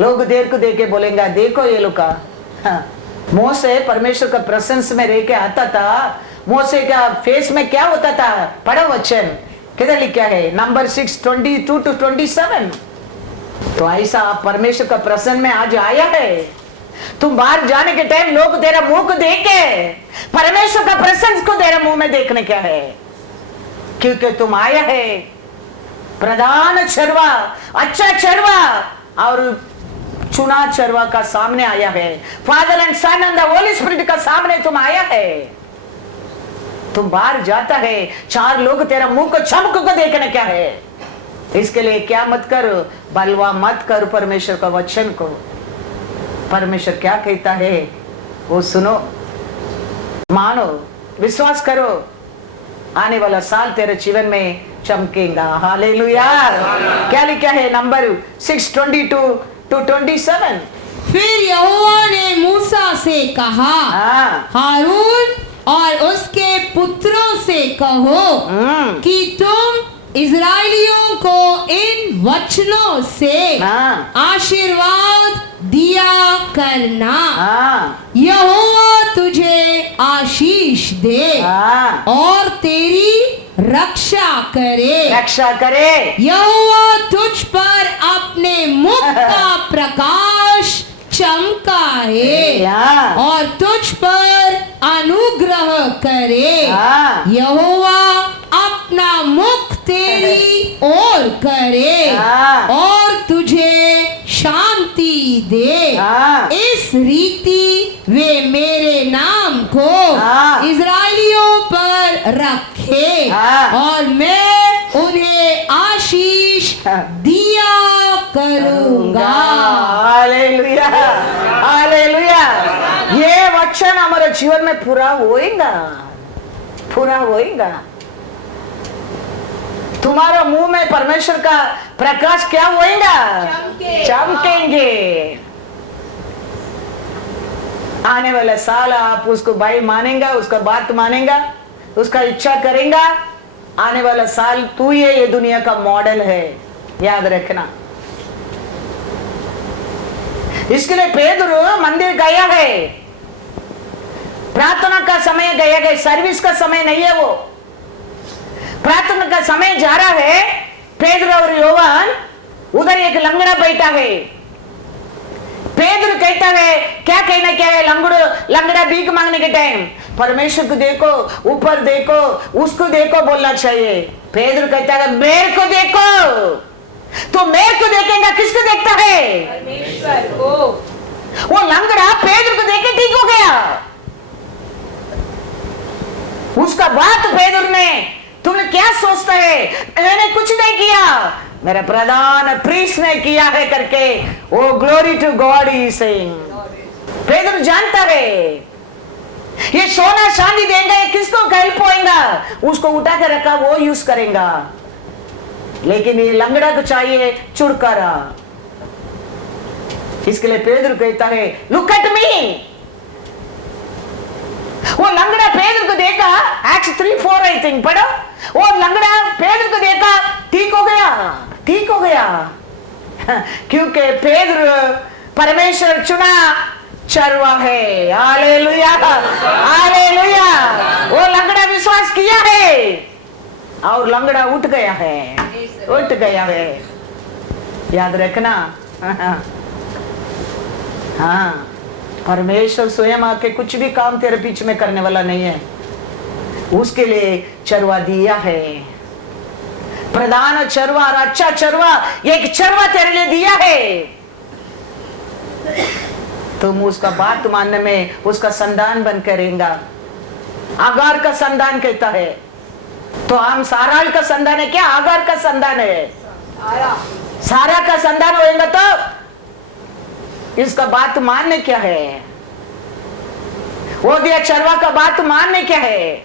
लोग देर को देख के बोलेंगे देखो ये लोग का। हाँ। मोसे परमेश्वर का प्रेजेंस में रह के आता था। मोसे का फेस में क्या होता था, पढ़ो वचन किधर लिखा है, नंबर 6:22-27। तो ऐसा आप परमेश्वर का प्रसन्न में आज आया है। तुम बाहर जाने के टाइम लोग तेरा मुंह को देखे, परमेश्वर का प्रेजेंस को तेरा मुंह में देखने क्या है, क्योंकि तुम आया है प्रधान चरवा, अच्छा चरवा और चुना चरवा का सामने आया है। Father and Son and the Holy Spirit का सामने तुम आया है। तुम बाहर जाता है, चार लोग तेरा मुंह को चमक को देखने क्या है। इसके लिए क्या मत कर, बलवा मत कर परमेश्वर का वचन को। परमेश्वर क्या कहता है वो सुनो, मानो, विश्वास करो। आने वाला साल तेरे जीवन में चमकेगा। हालेलुया। क्या लिखा है नंबर 6:22-27। फिर यहोवा ने मूसा से कहा, हारून और उसके पुत्रों से कहो कि तुम इज़राइलियों को इन वचनों से आशीर्वाद दिया करना। यहोवा तुझे आशीष दे और तेरी रक्षा करे। यहोवा तुझ पर अपने मुख का प्रकाश चमकाए और तुझ पर अनुग्रह करे। यहोवा अपना मुख तेरी ओर करे और तुझे शांति दे। इस रीति वे मेरे नाम को इज़राइलियों पर रखे और मैं उन्हें आशीष दिया करूंगा। Hallelujah, hallelujah. ये वचन हमारे जीवन में पूरा होएगा। तुम्हारा मुंह में परमेश्वर का प्रकाश क्या होएगा? चमकेंगे। आने वाला साल आप उसको भाई मानेगा, उसका बात मानेगा, उसका इच्छा करेगा। आने वाला साल तू ये दुनिया का मॉडल है, याद रखना। इसके लिए पेदरू मंदिर गया है, प्रार्थना का समय गया है, सर्विस का समय नहीं है। वो प्रार्थना का समय जा रहा है। पेदरू और योहान उधर एक लंगड़ा बैठा है। पेदरू कहता है क्या कहना क्या है? लंगड़ा भीख मांगने के टाइम परमेश्वर को देखो, ऊपर देखो, उसको देखो बोलना चाहिए। पेदरू कहता है मेरे को देखो। तो मेरे को देखेगा, किसको देखता है? परमेश्वर को। वो लंगड़ा पेदरू को देखे ठीक हो गया। उसका बात पेदरू ने, तुमने क्या सोचता है? मैंने कुछ नहीं किया, मेरा प्रधान प्रीस्ट ने किया है करके वो glory to God he saying. पेदरू जानता है ये सोना चांदी देंगे, किसको हेल्प होएगा? उसको उठा के रखा, वो यूज करेगा। लेकिन ये लंगड़ा को चाहिए छुटकारा। इसके लिए पेदरू कहता है लुक एट मी। वो लंगड़ा पेदरू को देखा, एक्ट 3:4 आई थिंक पढ़ो। वो लंगड़ा पेदरू को देखा, ठीक हो गया, ठीक हो गया। क्योंकि पेदरू परमेश्वर चुना चरवा है। Hallelujah, hallelujah. वो लंगड़ा विश्वास किया है और लंगड़ा उठ गया है, उठ गया है। याद रखना। हाँ, परमेश्वर स्वयं आके कुछ भी काम तेरे पीछे में करने वाला नहीं है। उसके लिए चरवा दिया है, प्रधान चरवा और अच्छा चरवा, एक चरवा तेरे लिए दिया है। तुम उसका बात मानने में उसका संतान बन करेगा। आगार का संतान कहता है, तो हम साराल का संतान है क्या? आगार का संतान है। सारा का संतान होएगा तो इसका बात मानने क्या है? वो दिया चरवा का बात मानने क्या है?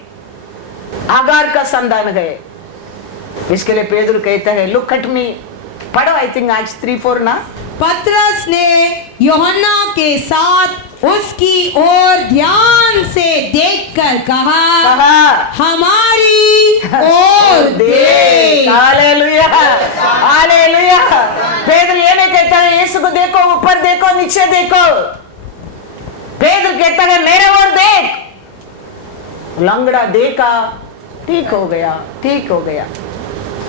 आगार का संतान है। इसके लिए पेदरू कहता है लुक एट मी। पढ़ो, आई थिंक आज 3:4 ना। पतरस ने यूहन्ना के साथ उसकी ओर ध्यान से देखकर कहा हमारी ओर देख। Hallelujah, hallelujah. पेदरू ये नहीं कहता है यीशु को देखो, ऊपर देखो, नीचे देखो। पेदरू कहता है मेरे ओर देख। लंगड़ा देखा, ठीक हो गया, ठीक हो गया।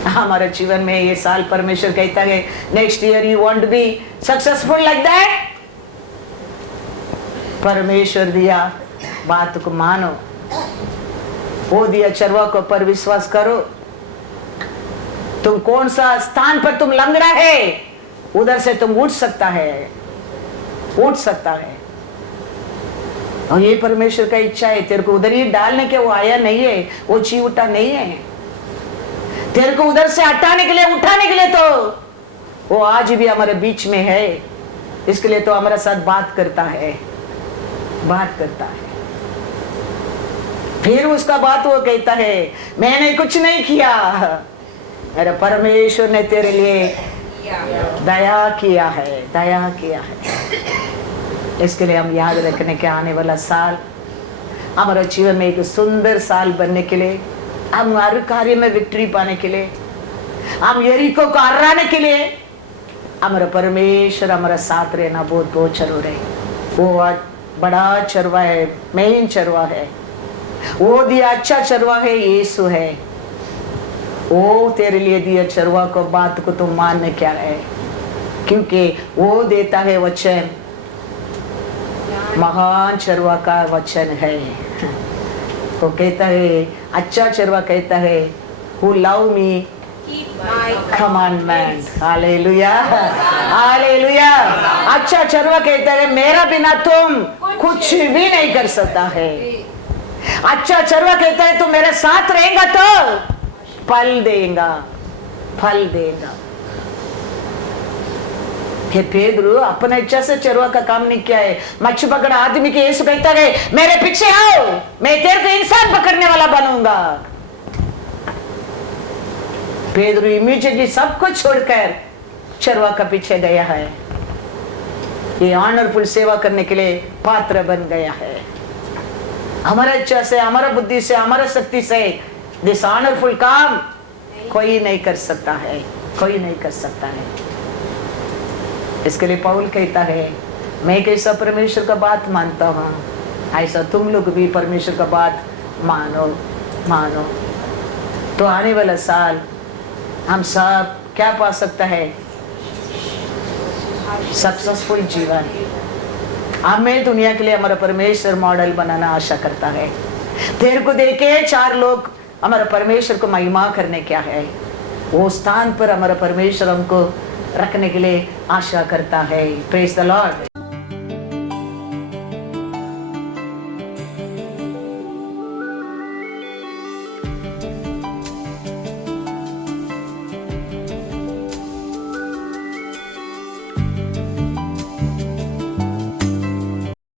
हमारे जीवन में ये साल परमेश्वर कहता है next year you want to be successful like that. परमेश्वर दिया बात को मानो, वो दिया चरवा को पर विश्वास करो। तुम कौन सा स्थान पर तुम लंगड़ा है, उधर से तुम उठ सकता है, उठ सकता है। और ये परमेश्वर का इच्छा है, तेरे को उधर ही डालने के वो आया नहीं है, वो ची उठा नहीं है। तेरे को उधर से हटाने के लिए, उठाने के लिए तो वो आज भी हमारे बीच में है। इसके लिए तो हमारे साथ बात करता है, बात करता है। फिर उसका बात वो कहता है मैंने कुछ नहीं किया, मेरे परमेश्वर ने तेरे लिए दया किया है, दया किया है। इसके लिए हम याद रखने के आने वाला साल हमारे जीवन में एक सुंदर साल बनने के लिए, हम हर कार्य में विक्ट्री पाने के लिए, हम यरीको को हराने के लिए हमारा परमेश्वर हमारा साथ रहना बहुत बहुत जरूर है। वो बड़ा चरवा है, मेन चरवा है, वो दिया अच्छा चरवा है, यीशु है। वो तेरे लिए दिया चरवा को बात को तुम मानने क्या है? क्योंकि वो देता है वचन, महान चरवा का वचन है। तो कहता है अच्छा चरवा कहता है who love me commandment। Hallelujah, hallelujah. अच्छा चरवा कहता है मेरा बिना तुम कुछ भी नहीं कर सकता है। अच्छा चरवा कहता है तुम मेरे साथ रहेगा तो फल देगा, फल देगा। हे पेदरू अपने इच्छा से चरवा का काम नहीं किया है। मच्छी पकड़ा आदमी के यीशु कहता है मेरे पीछे आओ, मैं तेरे को इंसान पकड़ने वाला बनूंगा। पेदरू इमीडिएटली सब कुछ छोड़कर चरवा का पीछे गया है। ये ऑनरफुल सेवा करने के लिए पात्र बन गया है। हमारा इच्छा से, हमारा बुद्धि से, हमारा शक्ति से दिस ऑनरफुल काम कोई नहीं कर सकता है, कोई नहीं कर सकता है। इसके लिए पौल कहता है, मैं कैसा परमेश्वर का बात मानता हूँ, ऐसा तुम लोग भी परमेश्वर का बात मानो मानो। तो आने वाला साल हम सब क्या पा सकता है? सक्सेसफुल जीवन। हमें दुनिया के लिए हमारा परमेश्वर मॉडल बनाना आशा करता है। तेरे को देखे 4 लोग हमारा परमेश्वर को महिमा करने क्या है, वो स्थान पर हमारा परमेश्वर हमको रखने के लिए आशा करता है। Praise the Lord.